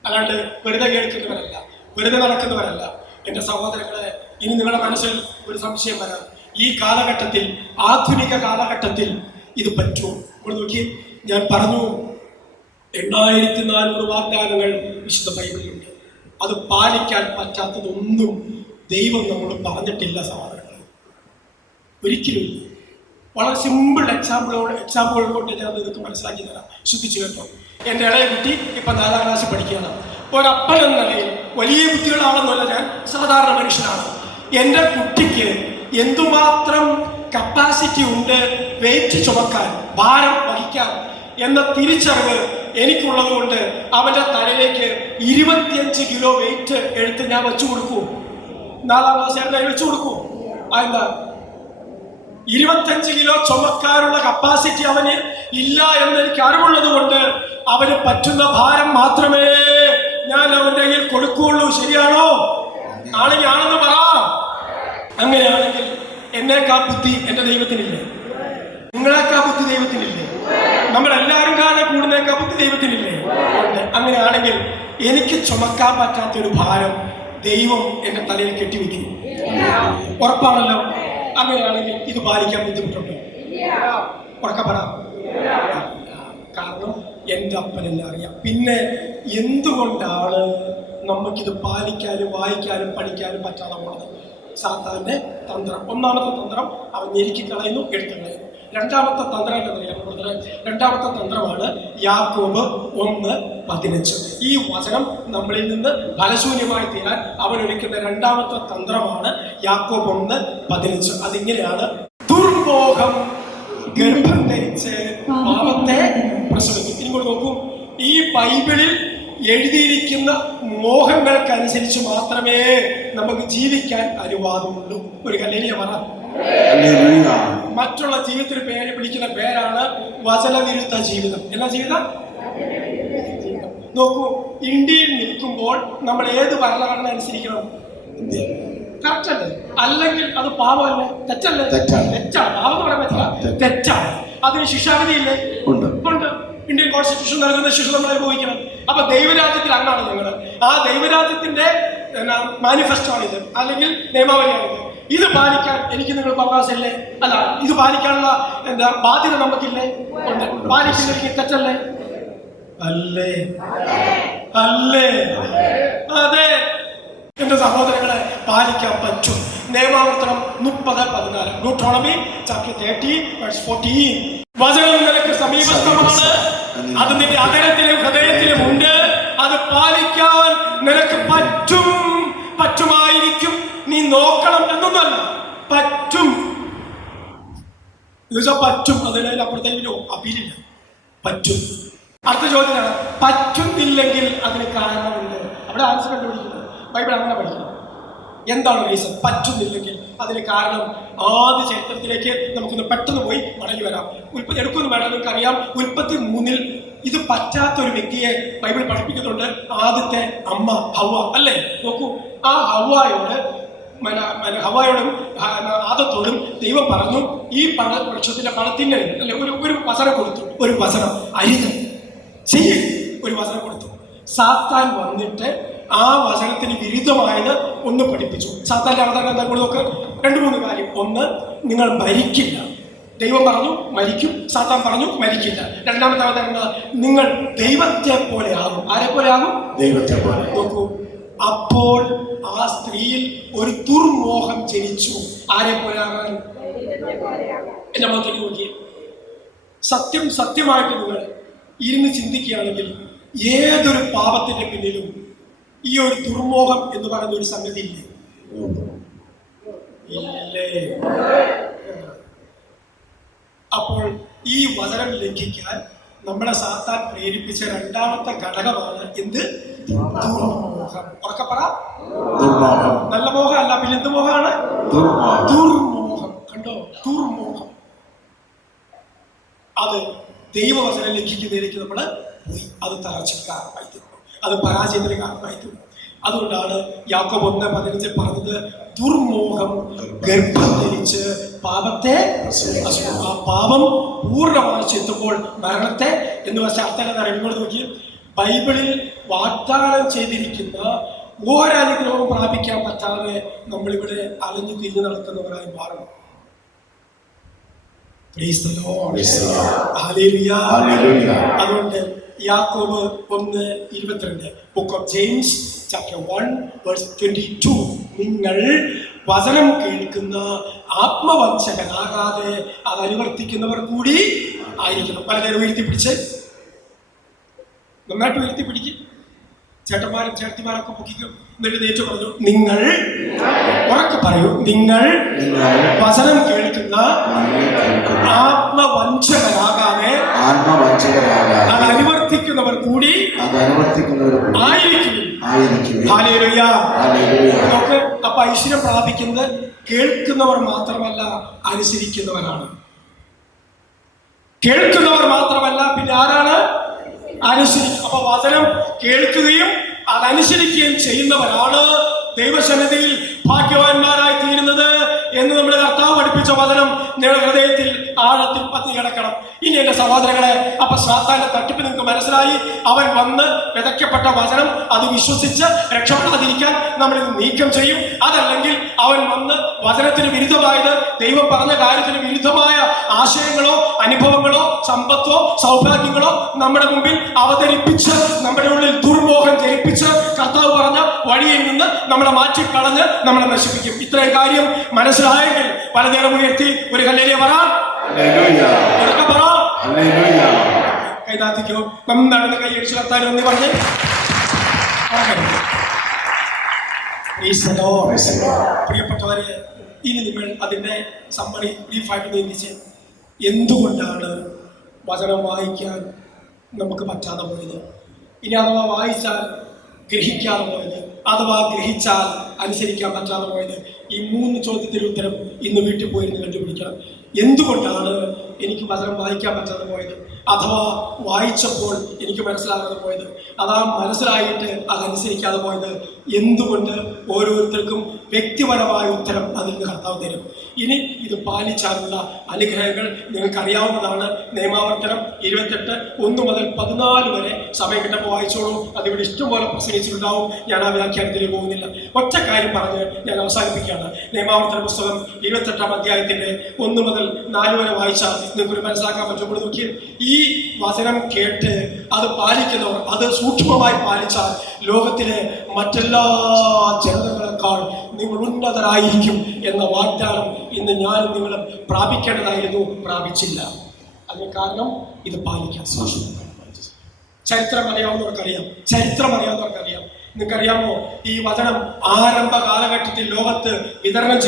അല്ലാണ്ട് വെറുതെ കേൾക്കുന്നവരല്ല, വെറുതെ നടക്കുന്നവരല്ല. എന്റെ സഹോദരങ്ങളെ, ഇനി നിങ്ങളുടെ മനസ്സിൽ ഒരു സംശയം വരാം, ഈ കാലഘട്ടത്തിൽ, ആധുനിക കാലഘട്ടത്തിൽ ഇത് പറ്റുമോ? നമ്മൾ നോക്കി, ഞാൻ പറഞ്ഞു 8400 വാഗ്ദാനങ്ങൾ വിശുദ്ധ ബൈബിളിലുണ്ട്. അത് പാലിക്കാൻ പറ്റാത്തതൊന്നും ദൈവം നമ്മൾ പറഞ്ഞിട്ടില്ല സഹോദരങ്ങളെ, ഒരിക്കലും. വളരെ സിമ്പിൾ എക്സാമ്പിളുകൾ കൊണ്ട് ഞാൻ നിങ്ങൾക്ക് മനസ്സിലാക്കി തരാം. ശ്രദ്ധിച്ചു കേട്ടോ. എൻ്റെ ഇളയ കുട്ടി ഇപ്പം 4ാം ക്ലാസ്സിൽ പഠിക്കുകയാണ്. ഒരപ്പൻ എന്ന നിലയിൽ വലിയ കുട്ടികളാണെന്നല്ല, ഞാൻ സാധാരണ മനുഷ്യനാണ്. എൻ്റെ കുട്ടിക്ക് എന്തുമാത്രം കപ്പാസിറ്റി ഉണ്ട് വെയിറ്റ് ചുമക്കാൻ, ഭാരം വഹിക്കാൻ എന്ന തിരിച്ചറിവ് എനിക്കുള്ളത് കൊണ്ട് അവൻ്റെ തലയിലേക്ക് 25 കിലോ വെയിറ്റ് എടുത്ത് ഞാൻ വെച്ചു കൊടുക്കൂ. 4ാം ക്ലാസ് വെച്ചു കൊടുക്കൂ. അതെന്താ? 25 കിലോ ചുമക്കാനുള്ള കപ്പാസിറ്റി അവന് ഇല്ല എന്ന് എനിക്ക് അറിവുള്ളത് കൊണ്ട് അവന് പറ്റുന്ന ഭാരം മാത്രമേ ഞാൻ അവന്റെ കയ്യിൽ കൊടുക്കുകയുള്ളൂ. ശരിയാണോ? ആണെങ്കിൽ ആണെന്ന് പറ. അങ്ങനെയാണെങ്കിൽ എന്നേക്കാ ബുദ്ധി എന്റെ ദൈവത്തിനില്ലേ? നിങ്ങളേക്കാ ബുദ്ധി ദൈവത്തിനില്ലേ? നമ്മളെല്ലാവരും കാണാൻ കൂടുന്നേക്കാ ബുദ്ധി ദൈവത്തിനില്ലേ? അങ്ങനെയാണെങ്കിൽ എനിക്ക് ചുമക്കാൻ പറ്റാത്തൊരു ഭാരം ദൈവം എന്റെ തലയിൽ കെട്ടിവെക്കുന്നു. ഉറപ്പാണല്ലോ. അങ്ങനെയാണെങ്കിൽ ഇത് പാലിക്കാൻ ബുദ്ധിമുട്ടുണ്ടോ? ഉറക്കപ്പെട. കാരണം എൻ്റെ അപ്പനെല്ലാം അറിയാം. പിന്നെ എന്തുകൊണ്ടാണ് നമുക്കിത് പാലിക്കാനും വായിക്കാനും പഠിക്കാനും പറ്റാതെ പോണത്? സാത്താന്റെ തന്ത്രം. ഒന്നാമത്തെ തന്ത്രം അവൻ ഞെരുക്കി കളയുന്നു, എടുത്തു കളയുന്നു. രണ്ടാമത്തെ തന്ത്രം എന്നറിയാം. രണ്ടാമത്തെ തന്ത്രമാണ് യാക്കോബ് 1:15. ഈ വചനം നമ്മളിൽ നിന്ന് ഫലശൂന്യമായി തീരാൻ അവൻ ഒരുക്കുന്ന രണ്ടാമത്തെ തന്ത്രമാണ് യാക്കോബ് 1:15. അതിങ്ങനെയാണ്: ദുർമോഹം ഗർഭം ധരിച്ച് പാപത്തെ പ്രസവിക്കും. ഇങ്ങോട്ട് നോക്കൂ. ഈ ബൈബിളിൽ എഴുതിയിരിക്കുന്ന മോഹങ്ങൾക്കനുസരിച്ച് മാത്രമേ നമുക്ക് ജീവിക്കാൻ അനുവാദമുള്ളൂ. ഒരു ഹല്ലേലൂയ പറ. മറ്റുള്ള ജീവിതത്തിന് പേര് വിളിക്കുന്ന പേരാണ് വചനവിരുദ്ധ ജീവിതം. എന്നാ ജീവിതം? നോക്കൂ, ഇന്ത്യയിൽ നിൽക്കുമ്പോൾ നമ്മൾ ഏത് ഭരണഘടന അനുസരിക്കണം? കറക്റ്റ് അല്ലേ? അല്ലെങ്കിൽ അത് പാപമല്ലേ? തെറ്റല്ലേ? തെറ്റാണ്. പാപം എന്ന് പറയാൻ പറ്റില്ല, തെറ്റാണ്. അതിന് ശിക്ഷാവിധിയില്ലേ? ഉണ്ട്. ഇന്ത്യൻ കോൺസ്റ്റിറ്റ്യൂഷൻ നൽകുന്ന ശിക്ഷ നമ്മൾ അനുഭവിക്കണം. അപ്പൊ ദൈവരാജ്യത്തിൽ അങ്ങാണ് ഞങ്ങൾ. ആ ദൈവരാജ്യത്തിന്റെ മാനിഫെസ്റ്റോ ആണിത്, അല്ലെങ്കിൽ നിയമാവലിയാണിത്. ഇത് പാലിക്കാൻ എനിക്ക് നിങ്ങൾക്ക് അവകാശമില്ലേ? അല്ല, ഇത് പാലിക്കാനുള്ള ബാധ്യത നമുക്കില്ലേ? ഉണ്ട്. പാലിക്കുന്നെങ്കിൽ തെറ്റല്ലേ? അല്ലേ? അല്ലേ? അതെ. എന്റെ സഹോദരങ്ങളെ, പാലിക്കാൻ പറ്റും. നിയമാവർത്തനം 30:14. Deuteronomy chapter 30:14. വചനം നിനക്ക് സമീപസ്ഥമാണ്, അത് നിന്റെ അകരത്തിലും ഹൃദയത്തിലും ഉണ്ട്, അത് പാലിക്കാൻ നിനക്ക് പറ്റുമായിരിക്കും. നീ നോക്കണം എന്നൊന്നല്ല, പറ്റും. പറ്റും. അതിന് അപ്പുറത്തേക്കിലോ അപ്പീലില്ല. പറ്റും. അടുത്ത ചോദ്യമാണ്, പറ്റുന്നില്ലെങ്കിൽ അതിന് കാരണമുണ്ട്. അവിടെ ആൻസർ കണ്ടുപിടിക്കുന്നത് ബൈബിൾ അങ്ങനെ പഠിക്കണം. എന്താണ് റീസൺ? പറ്റുന്നില്ലെങ്കിൽ അതിന് കാരണം. ആദ്യ ചരിത്രത്തിലേക്ക് നമുക്കൊന്ന് പെട്ടെന്ന് പോയി മടങ്ങി വരാം. ഉൽപ്പത്തി എടുക്കൊന്നും വേണ്ട, നിങ്ങൾക്ക് അറിയാം. ഉൽപ്പത്തി 3 ഇത് പറ്റാത്തൊരു വ്യക്തിയെ ബൈബിൾ പഠിപ്പിക്കുന്നുണ്ട്. ആദ്യത്തെ അമ്മ ഹവ്വ അല്ലേ? നോക്കൂ, ആ ഹവ്വായോടും ആദത്തോടും ദൈവം പറഞ്ഞു, ഈ വൃക്ഷത്തിന്റെ പഴത്തിന്റെ അല്ലെ ഒരു വചനം കൊടുത്തു. ഒരു വചനം അരുത് ചെയ്യ്, ഒരു വചനം കൊടുത്തു. സാത്താൻ വന്നിട്ട് ആ വചനത്തിന് വിരുദ്ധമായത് ഒന്ന് പഠിപ്പിച്ചു. സാത്താന്റെ അവതരണം എന്താ? നോക്ക്, 2-3 കാര്യം. ഒന്ന്, നിങ്ങൾ മരിക്കില്ല. ദൈവം പറഞ്ഞു മരിക്കും, സാത്താൻ പറഞ്ഞു മരിക്കില്ല. രണ്ടാമത്തെ അവതരണം, നിങ്ങൾ ദൈവത്തെ പോലെ ആകും. ആരെ പോലെ ആകും? ദൈവത്തെ പോലെ. നോക്കൂ, അപ്പോൾ ആ സ്ത്രീയിൽ ഒരു ദുർമോഹം ജനിച്ചു. ആരെ പോലെ ആകാൻ? എന്റെ മുഖത്തേക്ക് നോക്കി. സത്യമായിട്ട് നിങ്ങൾ ഇരുന്ന് ചിന്തിക്കുകയാണെങ്കിൽ ഏതൊരു പാപത്തിന്റെ പിന്നിലും ഈ ഒരു ദുർമോഹം എന്ന് പറയുന്ന ഒരു സംഗതി ഇല്ലേ? ഇല്ലേ? അപ്പോൾ ഈ വചനം ലംഘിക്കാൻ നമ്മളെ സാത്താൻ പ്രേരിപ്പിച്ച രണ്ടാമത്തെ ഘടകമാണ് എന്ത്? ദുർമോഹം. ഉറക്കപ്പെട. ദുർമോഹം. നല്ല മോഹം അല്ല, പിന്നെ എന്ത് മോഹമാണ്? ദുർമോഹം. കണ്ടോ? ദുർമോഹം. അത് ദൈവവചനം ലംഘിക്കുന്നതിലേക്ക് നമ്മൾ പോയി. അത് തകർച്ചയ്ക്ക് കാരണമായി തീർന്നു, അത് പരാജയത്തിന് കാരണമായി തീർന്നു. അതുകൊണ്ടാണ് യാക്കോബ് 1:15 പറഞ്ഞത്, ദുർമോഹം ഗർഭം ധരിച്ച് പാപത്തെ. ആ പാപം പൂർണ്ണമായി ചെത്തുമ്പോൾ മരണത്തെ എന്ന് വെച്ചാൽ അർത്ഥം അറിവുകൾ നോക്കി. ബൈബിളിൽ വാഗ്ദാനം ചെയ്തിരിക്കുന്ന ഒരനുഗ്രഹവും പ്രാപിക്കാൻ പറ്റാതെ നമ്മളിവിടെ അലഞ്ഞു തിരിഞ്ഞു നടക്കുന്നവരായി മാറും. അതുകൊണ്ട് യാക്കോബ് 1:22. Book of James chapter 1:22. നിങ്ങൾ വചനം കേൾക്കുന്ന ആത്മവഞ്ചകനാകാതെ അത് അനുവർത്തിക്കുന്നവർ കൂടി ആയിരിക്കണം. പലതരം ഉയർത്തിപ്പിടിച്ച് നന്നായിട്ട് ഉയർത്തിപ്പിടിക്കും. ചേട്ടന്മാരും ചേട്ടത്തിമാരൊക്കെ പൊക്കിക്കും. എന്നിട്ട് നേരിട്ട് പറഞ്ഞു, നിങ്ങൾ ഉറക്കെ പറയൂ, നിങ്ങൾ വചനം കേൾക്കുന്ന ആത്മവഞ്ചകരാകാതെ അത് അനുവർത്തിക്കുന്നവർ കൂടി ആയിരിക്കും. നമുക്ക് അപ്പൊ ഐശ്വര്യം പ്രാപിക്കുന്നത് കേൾക്കുന്നവർ മാത്രമല്ല, അനുസരിക്കുന്നവരാണ്. കേൾക്കുന്നവർ മാത്രമല്ല, പിന്നെ ആരാണ്? അനുസരിക്കും. അപ്പൊ വചനം കേൾക്കുകയും അതനുസരിക്കുകയും ചെയ്യുന്നവരാണ് ദൈവസന്നിധിയിൽ ഭാഗ്യവാന്മാരായി തീരുന്നത് എന്ന് നമ്മുടെ കർത്താവ് പഠിപ്പിച്ച വചനം നിങ്ങളുടെ ഹൃദയത്തിൽ ആഴത്തിൽ പത്തി കിടക്കണം. ഇനി എന്റെ സഹോദരങ്ങളെ, അപ്പൊ സാത്താന്റെ തട്ടിപ്പ് നിങ്ങൾക്ക് മനസ്സിലായി. അവൻ വന്ന് വിതയ്ക്കപ്പെട്ട വചനം അത് വിശ്വസിച്ച് രക്ഷപ്പെടാതിരിക്കാൻ നമ്മൾ നീക്കം ചെയ്യും. അതല്ലെങ്കിൽ അവൻ വന്ന് വചനത്തിന് വിരുദ്ധമായത്, ദൈവം പറഞ്ഞ കാര്യത്തിന് വിരുദ്ധമായ ആശയങ്ങളോ അനുഭവങ്ങളോ സമ്പത്തോ സൗഭാഗ്യങ്ങളോ നമ്മുടെ മുമ്പിൽ അവതരിപ്പിച്ച് നമ്മുടെ ഉള്ളിൽ ദുർമോഹം ജനിപ്പിച്ച് കർത്താവ് പറഞ്ഞ വഴിയിൽ നിന്ന് നമ്മളെ മാറ്റിക്കളഞ്ഞ് നമ്മളെ നശിപ്പിക്കും. ഇത്രയും കാര്യം മനസ്സിലായെങ്കിൽ പലനേരം ഉയർത്തി ഒരു ഹല്ലേലൂയ പറ. കൈതാത്തിക്കോ, നന്നാണെന്ന് കൈയടിച്ച് കർത്താവിനെ ഒന്ന് പറഞ്ഞ്. പ്രിയപ്പെട്ടവരെ, ഇനി നിങ്ങൾ അതിന്റെ സമ്മറി ബ്രീഫായിട്ട് നിർമ്മിച്ച് എന്തുകൊണ്ടാണ് വചനം വായിക്കാൻ നമുക്ക് പറ്റാതെ പോയത്, ഇനി അഥവാ വായിച്ചാൽ ഗ്രഹിക്കാതെ പോയത്, അഥവാ ഗ്രഹിച്ചാൽ അനുസരിക്കാൻ പറ്റാതെ പോയത്, ഈ 3 ചോദ്യത്തിന് ഉത്തരം ഇന്ന് വീട്ടിൽ പോയിരുന്ന് കണ്ടുപിടിക്കണം. എന്തുകൊണ്ടാണ് എനിക്ക് വചനം വായിക്കാൻ പറ്റാതെ പോയത്, അഥവാ വായിച്ചപ്പോൾ എനിക്ക് മനസ്സിലാകാതെ പോയത്, അതാ മനസ്സിലായിട്ട് അതനുസരിക്കാതെ പോയത് എന്തുകൊണ്ട്? ഓരോരുത്തർക്കും വ്യക്തിപരമായ ഉത്തരം അതിൽ നിന്ന് കർത്താവ് തരും. ഇനി ഇത് പാലിച്ചാലുള്ള അനുഗ്രഹങ്ങൾ നിങ്ങൾക്കറിയാവുന്നതാണ്. നിയമാവർത്തനം 28:1 മുതൽ 14 വരെ സമയം കിട്ടുമ്പോൾ വായിച്ചോളൂ. അതിവിടെ ഇഷ്ടംപോലെ പ്രസംഗിച്ചിട്ടുണ്ടാവും. ഞാൻ ആ വ്യാഖ്യാനത്തിൽ പോകുന്നില്ല. ഒറ്റ കാര്യം പറഞ്ഞ് ഞാൻ അവസാനിപ്പിക്കുകയാണ്. നിയമാവർത്തന പുസ്തകം 28-ാം അധ്യായത്തിന്റെ 1 മുതൽ 4 വരെ വായിച്ചാൽ നിങ്ങൾക്ക് മനസ്സിലാക്കാൻ പറ്റുമ്പോൾ നോക്കി, ഈ വചനം കേട്ട് അത് പാലിക്കുന്നവർ, അത് സൂക്ഷ്മമായി പാലിച്ചാൽ ലോകത്തിലെ മറ്റെല്ലാ ജനതകളെക്കാൾ നിങ്ങൾ ഉന്നതരായിരിക്കും എന്ന വാഗ്ദാനം ഇന്ന് ഞാനും നിങ്ങളും പ്രാപിക്കേണ്ടതായിരുന്നു, പ്രാപിച്ചില്ല. അതിന് കാരണം ഇത് പാലിക്കാൻ സൂക്ഷ്മമായി. ചരിത്രം അറിയാവുന്നവർക്കറിയാം. നിങ്ങൾക്കറിയാമോ, ഈ വചനം ആരംഭ കാലഘട്ടത്തിൽ ലോകത്ത് വിതരണം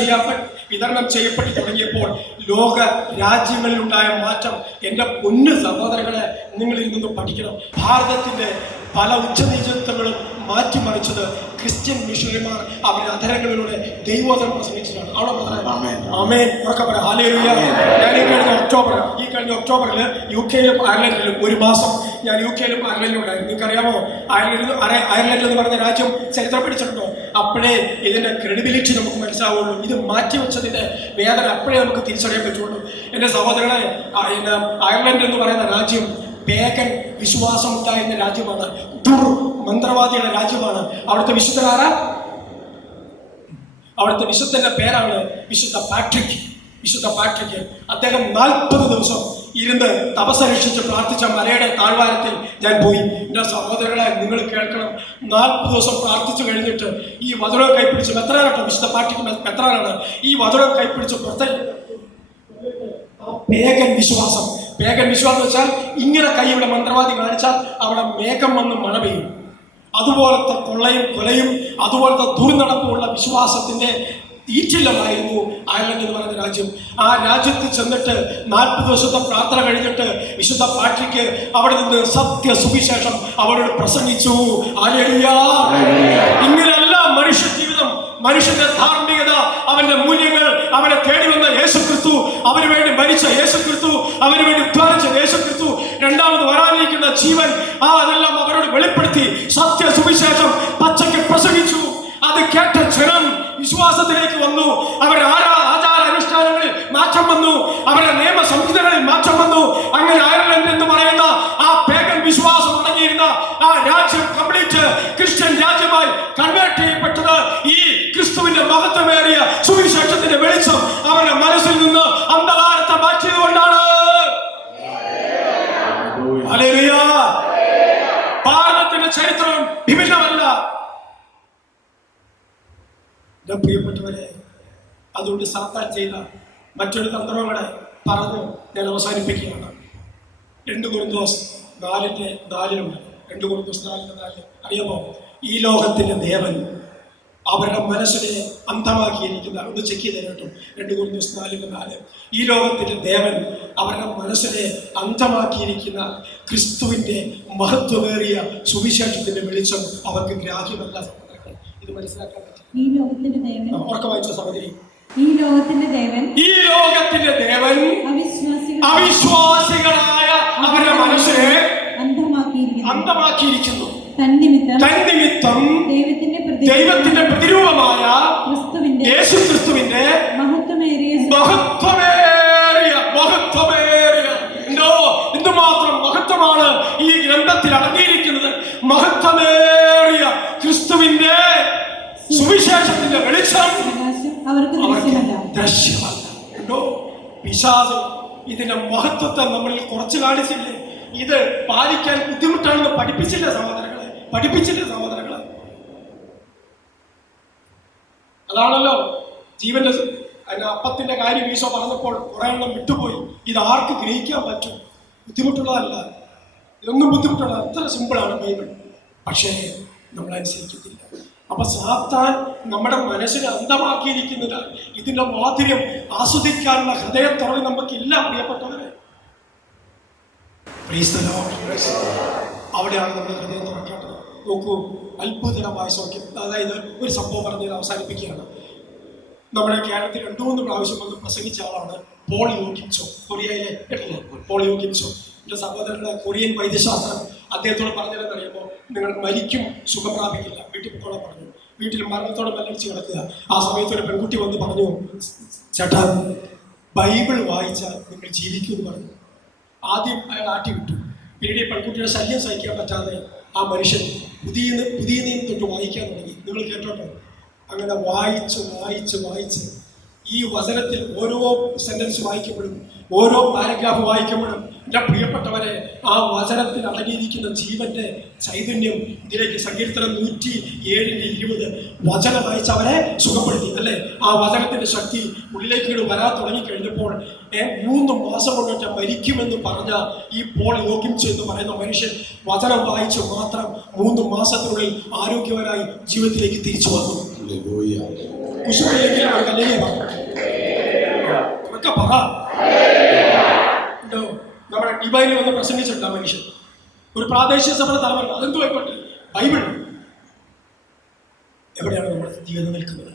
ചെയ്യപ്പെട്ടു തുടങ്ങിയപ്പോൾ ലോക രാജ്യങ്ങളിലുണ്ടായ മാറ്റം എൻ്റെ പൊന്നു സഹോദരങ്ങളെ നിങ്ങളിൽ നിന്ന് പഠിക്കണം. ഭാരതത്തിന്റെ പല ഉച്ചനീചത്വങ്ങളും മാറ്റിമറിച്ചത് ക്രിസ്ത്യൻ മിഷണറിമാർ അവരുടെ അധരങ്ങളിലൂടെ ദൈവോധനം പ്രസംഗിച്ചതാണ്. അവിടെ ആമേൻ ഉറക്കെ പറയാം, ഹല്ലേലൂയ. ഞാൻ ഈ കഴിഞ്ഞ ഒക്ടോബറിൽ UK-യിലും അയർലൻഡിലും 1 മാസം ഞാൻ UK-യിലും അയർലൻഡിലും ഉണ്ടായിരുന്നു. നിങ്ങൾക്കറിയാമോ, അയർലൻഡ് എന്ന് പറഞ്ഞ രാജ്യം ചരിത്രം പഠിച്ചിട്ടുണ്ടോ? അപ്പോഴേ ഇതിന്റെ ക്രെഡിബിലിറ്റി നമുക്ക് മനസ്സിലാവുള്ളൂ. ഇത് മാറ്റിവെച്ചതിന്റെ വേദന അപ്പോഴേ നമുക്ക് തിരിച്ചറിയാൻ പറ്റുള്ളൂ. എൻ്റെ സഹോദരങ്ങളെ, അയർലൻഡ് എന്ന് പറയുന്ന രാജ്യം പേഗൻ വിശ്വാസം ഉണ്ടായിരുന്ന രാജ്യമാണ്. മന്ത്രവാദിയുടെ രാജ്യമാണ്. അവിടുത്തെ വിശുദ്ധനാരാ? അവിടുത്തെ വിശുദ്ധന്റെ പേരാണ് വിശുദ്ധ പാട്രിക്. അദ്ദേഹം 40 ദിവസം ഇരുന്ന് തപസ്സനുഷ്ഠിച്ച് പ്രാർത്ഥിച്ച മലയുടെ താഴ്വാരത്തിൽ ഞാൻ പോയി. എൻ്റെ സഹോദരങ്ങളെ, നിങ്ങൾ കേൾക്കണം. 40 ദിവസം പ്രാർത്ഥിച്ചു കഴിഞ്ഞിട്ട് ഈ വചനം കൈപ്പിടിച്ച് മെത്രാനാട്ടോ, വിശുദ്ധ പാട്രിക് മെത്രാനാണ്. ഈ വചനം കൈപ്പിടിച്ച് പേഗൻ വിശ്വാസം എന്ന് വെച്ചാൽ ഇങ്ങനെ കൈയുടെ മന്ത്രവാദി കാണിച്ചാൽ അവിടെ മേഘം വന്ന് മഴ പെയ്യും. അതുപോലത്തെ കൊലയും അതുപോലത്തെ ദുർനടപ്പുമുള്ള വിശ്വാസത്തിന്റെ ഈറ്റില്ലമായിരുന്നു അയർലൻഡ് എന്ന് പറയുന്ന രാജ്യം. ആ രാജ്യത്ത് ചെന്നിട്ട് 40 ദിവസത്തെ പ്രാർത്ഥന കഴിഞ്ഞിട്ട് വിശുദ്ധ പാട്രിക്ക് അവിടെ നിന്ന് സത്യ സുവിശേഷം അവരോട് പ്രസംഗിച്ചു. ഹല്ലേലൂയ. ഇങ്ങനെയല്ല മനുഷ്യ ജീവിതം, മനുഷ്യന്റെ ധാർമ്മികത, അവന്റെ മൂല്യങ്ങൾ, അവനെ തേടി വന്ന യേശുക്രിസ്തു, അവന് വേണ്ടി മരിച്ച യേശുക്രിസ്തു, അവന് വേണ്ടി ഉദ്ധാരിച്ച യേശുക്രിസ്തു, രണ്ടാമത് വരാനിരിക്കുന്ന ജീവൻ, അതെല്ലാം അവരോട് വെളിപ്പെടുത്തി സത്യ സുവിശേഷം പച്ചയ്ക്ക് പ്രസംഗിച്ചു. അത് കേട്ട ജനം വിശ്വാസത്തിലേക്ക് വന്നു. അവരുടെ ആചാര അനുഷ്ഠാനങ്ങളിൽ മാറ്റം വന്നു, അവരുടെ നിയമ സംഹിതകളിൽ മാറ്റം വന്നു. അങ്ങനെ അയർലൻഡ് എന്ന് പറയുന്ന ആ പേഗൻ വിശ്വാസം അടങ്ങിയിരുന്ന ആ രാജ്യം കംപ്ലീറ്റ് ക്രിസ്ത്യൻ രാജ്യമായി കൺവേർട്ട് ചെയ്യപ്പെട്ടത് ഈ ക്രിസ്തുവിന്റെ മഹത്വമേറിയ സുവിശേഷത്തിന്റെ വെളിച്ചം അവരുടെ മനസ്സിൽ നിന്ന് അന്ധകാരത്തെ മാറ്റിയതുകൊണ്ടാണ്. ഹല്ലേലൂയ. പ്രിയപ്പെട്ടവരെ, അതുകൊണ്ട് സാത്താൻ ചെയ്ത മറ്റൊരു തന്ത്രങ്ങളെ പറഞ്ഞ് ഞാൻ അവസാനിപ്പിക്കുകയാണ്. 2 കൊരിന്തോസ് 4:4 2 കൊരിന്തോസ് 4:4 അറിയാമോ? ഈ ലോകത്തിന്റെ ദേവൻ അവരുടെ മനസ്സിനെ അന്ധമാക്കിയിരിക്കുന്ന, ഒന്ന് ചെക്ക് ചെയ്ത് കേട്ടോ. 2 കൊരിന്തോസ് 4:4 ഈ ലോകത്തിന്റെ ദേവൻ അവരുടെ മനസ്സിനെ അന്ധമാക്കിയിരിക്കുന്ന ക്രിസ്തുവിന്റെ മഹത്വമേറിയ സുവിശേഷത്തിന്റെ വെളിച്ചം അവർക്ക് ഗ്രാഹ്യമല്ല. സഹോദരങ്ങൾ, ഇത് മനസ്സിലാക്കാൻ പറ്റും. ഈ ലോകത്തിന്റെ ദേവൻ, ഉറക്കം വായിച്ച സഹോദരി, ഈ ലോകത്തിന്റെ ദേവൻ അവിശ്വാസികളായ അവരുടെ മനസ്സിനെ അന്ധമാക്കിയിരിക്കുന്നു. തന്നിമിത്തം ദൈവത്തിന്റെ പ്രതിരൂപമായ യേശുക്രിസ്തുവിന്റെ മഹത്വമേറിയ എന്തുമാത്രം മഹത്വമാണ് ഈ ഗ്രന്ഥത്തിൽ അടങ്ങിയിരിക്കുന്നത്. മഹത്വമേറിയ ക്രിസ്തുവിന്റെ സുവിശേഷത്തിന്റെ വെളിച്ചം അവർക്ക് ദൃശ്യമല്ല. ഉണ്ടോ? പിശാച് ഇതിന്റെ മഹത്വത്തെ നമ്മളിൽ കുറച്ച് കാണിച്ചില്ലേ? ഇത് പാലിക്കാൻ ബുദ്ധിമുട്ടാണെന്ന് പഠിപ്പിച്ചില്ല സഹോദരങ്ങളെ. അതാണല്ലോ ജീവന്റെ അപ്പത്തിന്റെ കാര്യം ഈശോ പറഞ്ഞപ്പോൾ കുറെ എണ്ണം വിട്ടുപോയി. ഇത് ആർക്ക് ഗ്രഹിക്കാൻ പറ്റും? ബുദ്ധിമുട്ടുള്ളതല്ല, ഇതൊന്നും ബുദ്ധിമുട്ടുള്ള, അത്ര സിമ്പിളാണ് ബൈബിൾ. പക്ഷേ നമ്മൾ അനുസരിക്കത്തില്ല. അപ്പൊ സാത്താൻ നമ്മുടെ മനസ്സിനെ അന്ധമാക്കിയിരിക്കുന്നത് ഇതിന്റെ മാധുര്യം ആസ്വദിക്കാനുള്ള ഹൃദയത്തോടെ നമുക്കില്ല പ്രിയപ്പെട്ടവരെ. അവിടെയാണ് നമ്മുടെ ഹൃദയം തുറക്കേണ്ടത്. നോക്കൂ, അത്ഭുതകരമായ സൗഖ്യം. അതായത് ഒരു സംഭവം പറഞ്ഞ് അവസാനിപ്പിക്കുകയാണ്. നമ്മുടെ കേരളത്തിൽ 2-3 പ്രാവശ്യം വന്ന് പ്രസംഗിച്ച ആളാണ് പോൾ യോകിൻസോ. കൊറിയയിലെ കേട്ടില്ലേ? പോൾ യോകിൻസോ. എൻ്റെ സഹോദരന്റെ കൊറിയൻ വൈദ്യശാസ്ത്രം അദ്ദേഹത്തോട് പറഞ്ഞതെന്നറിയുമ്പോൾ, നിങ്ങൾ മരിക്കും, സുഖം പ്രാപിക്കില്ല, വീട്ടിൽ പോകണം പറഞ്ഞു. വീട്ടിൽ മരണത്തോടെ മല്ലടിച്ച് കിടക്കുക. ആ സമയത്ത് ഒരു പെൺകുട്ടി വന്ന് പറഞ്ഞു, ചേട്ടാ ബൈബിൾ വായിച്ചാൽ നിങ്ങൾ ജീവിക്കുമെന്ന് പറഞ്ഞു. ആദ്യം അയാൾ ആട്ടി വിട്ടു. പിന്നീട് ഈ പെൺകുട്ടിയുടെ ശല്യം സഹിക്കാൻ പറ്റാതെ ആ മനുഷ്യൻ പുതിയ നിയമം തൊട്ട് വായിക്കാൻ തുടങ്ങി. നിങ്ങൾ കേട്ടോട്ടോ? അങ്ങനെ വായിച്ച് ഈ വചനത്തിൽ ഓരോ സെന്റൻസ് വായിക്കുമ്പോഴും, ഓരോ പാരഗ്രാഫ് വായിക്കുമ്പോഴും എൻ്റെ പ്രിയപ്പെട്ടവരെ, ആ വചനത്തിൽ അടങ്ങിയിരിക്കുന്ന ജീവന്റെ ചൈതന്യം ഇതിലേക്ക് സങ്കീർത്തനം 107:20 വചനം വായിച്ച് അവരെ സുഖപ്പെടുത്തി അല്ലേ? ആ വചനത്തിന്റെ ശക്തി ഉള്ളിലേക്ക് വരാൻ തുടങ്ങിക്കഴിഞ്ഞപ്പോൾ 3 മാസം കൊണ്ടിട്ട് മരിക്കുമെന്ന് പറഞ്ഞ ഈ പോൾ യോകിൻസോ എന്ന് പറയുന്ന മനുഷ്യൻ വചനം വായിച്ച് മാത്രം 3 മാസത്തിനുള്ളിൽ ആരോഗ്യവനായി ജീവിതത്തിലേക്ക് തിരിച്ചു വന്നു. നമ്മുടെ ഡിവൈനിൽ വന്ന് പ്രസംഗിച്ചിട്ടുണ്ട് ആ മനുഷ്യൻ. ഒരു പ്രാദേശിക സഭയുടെ തലവൻ, അതെന്തു ആയിക്കോട്ടെ, ബൈബിൾ എവിടെയാണ് നമ്മുടെ ജീവിതം നിൽക്കുന്നത്?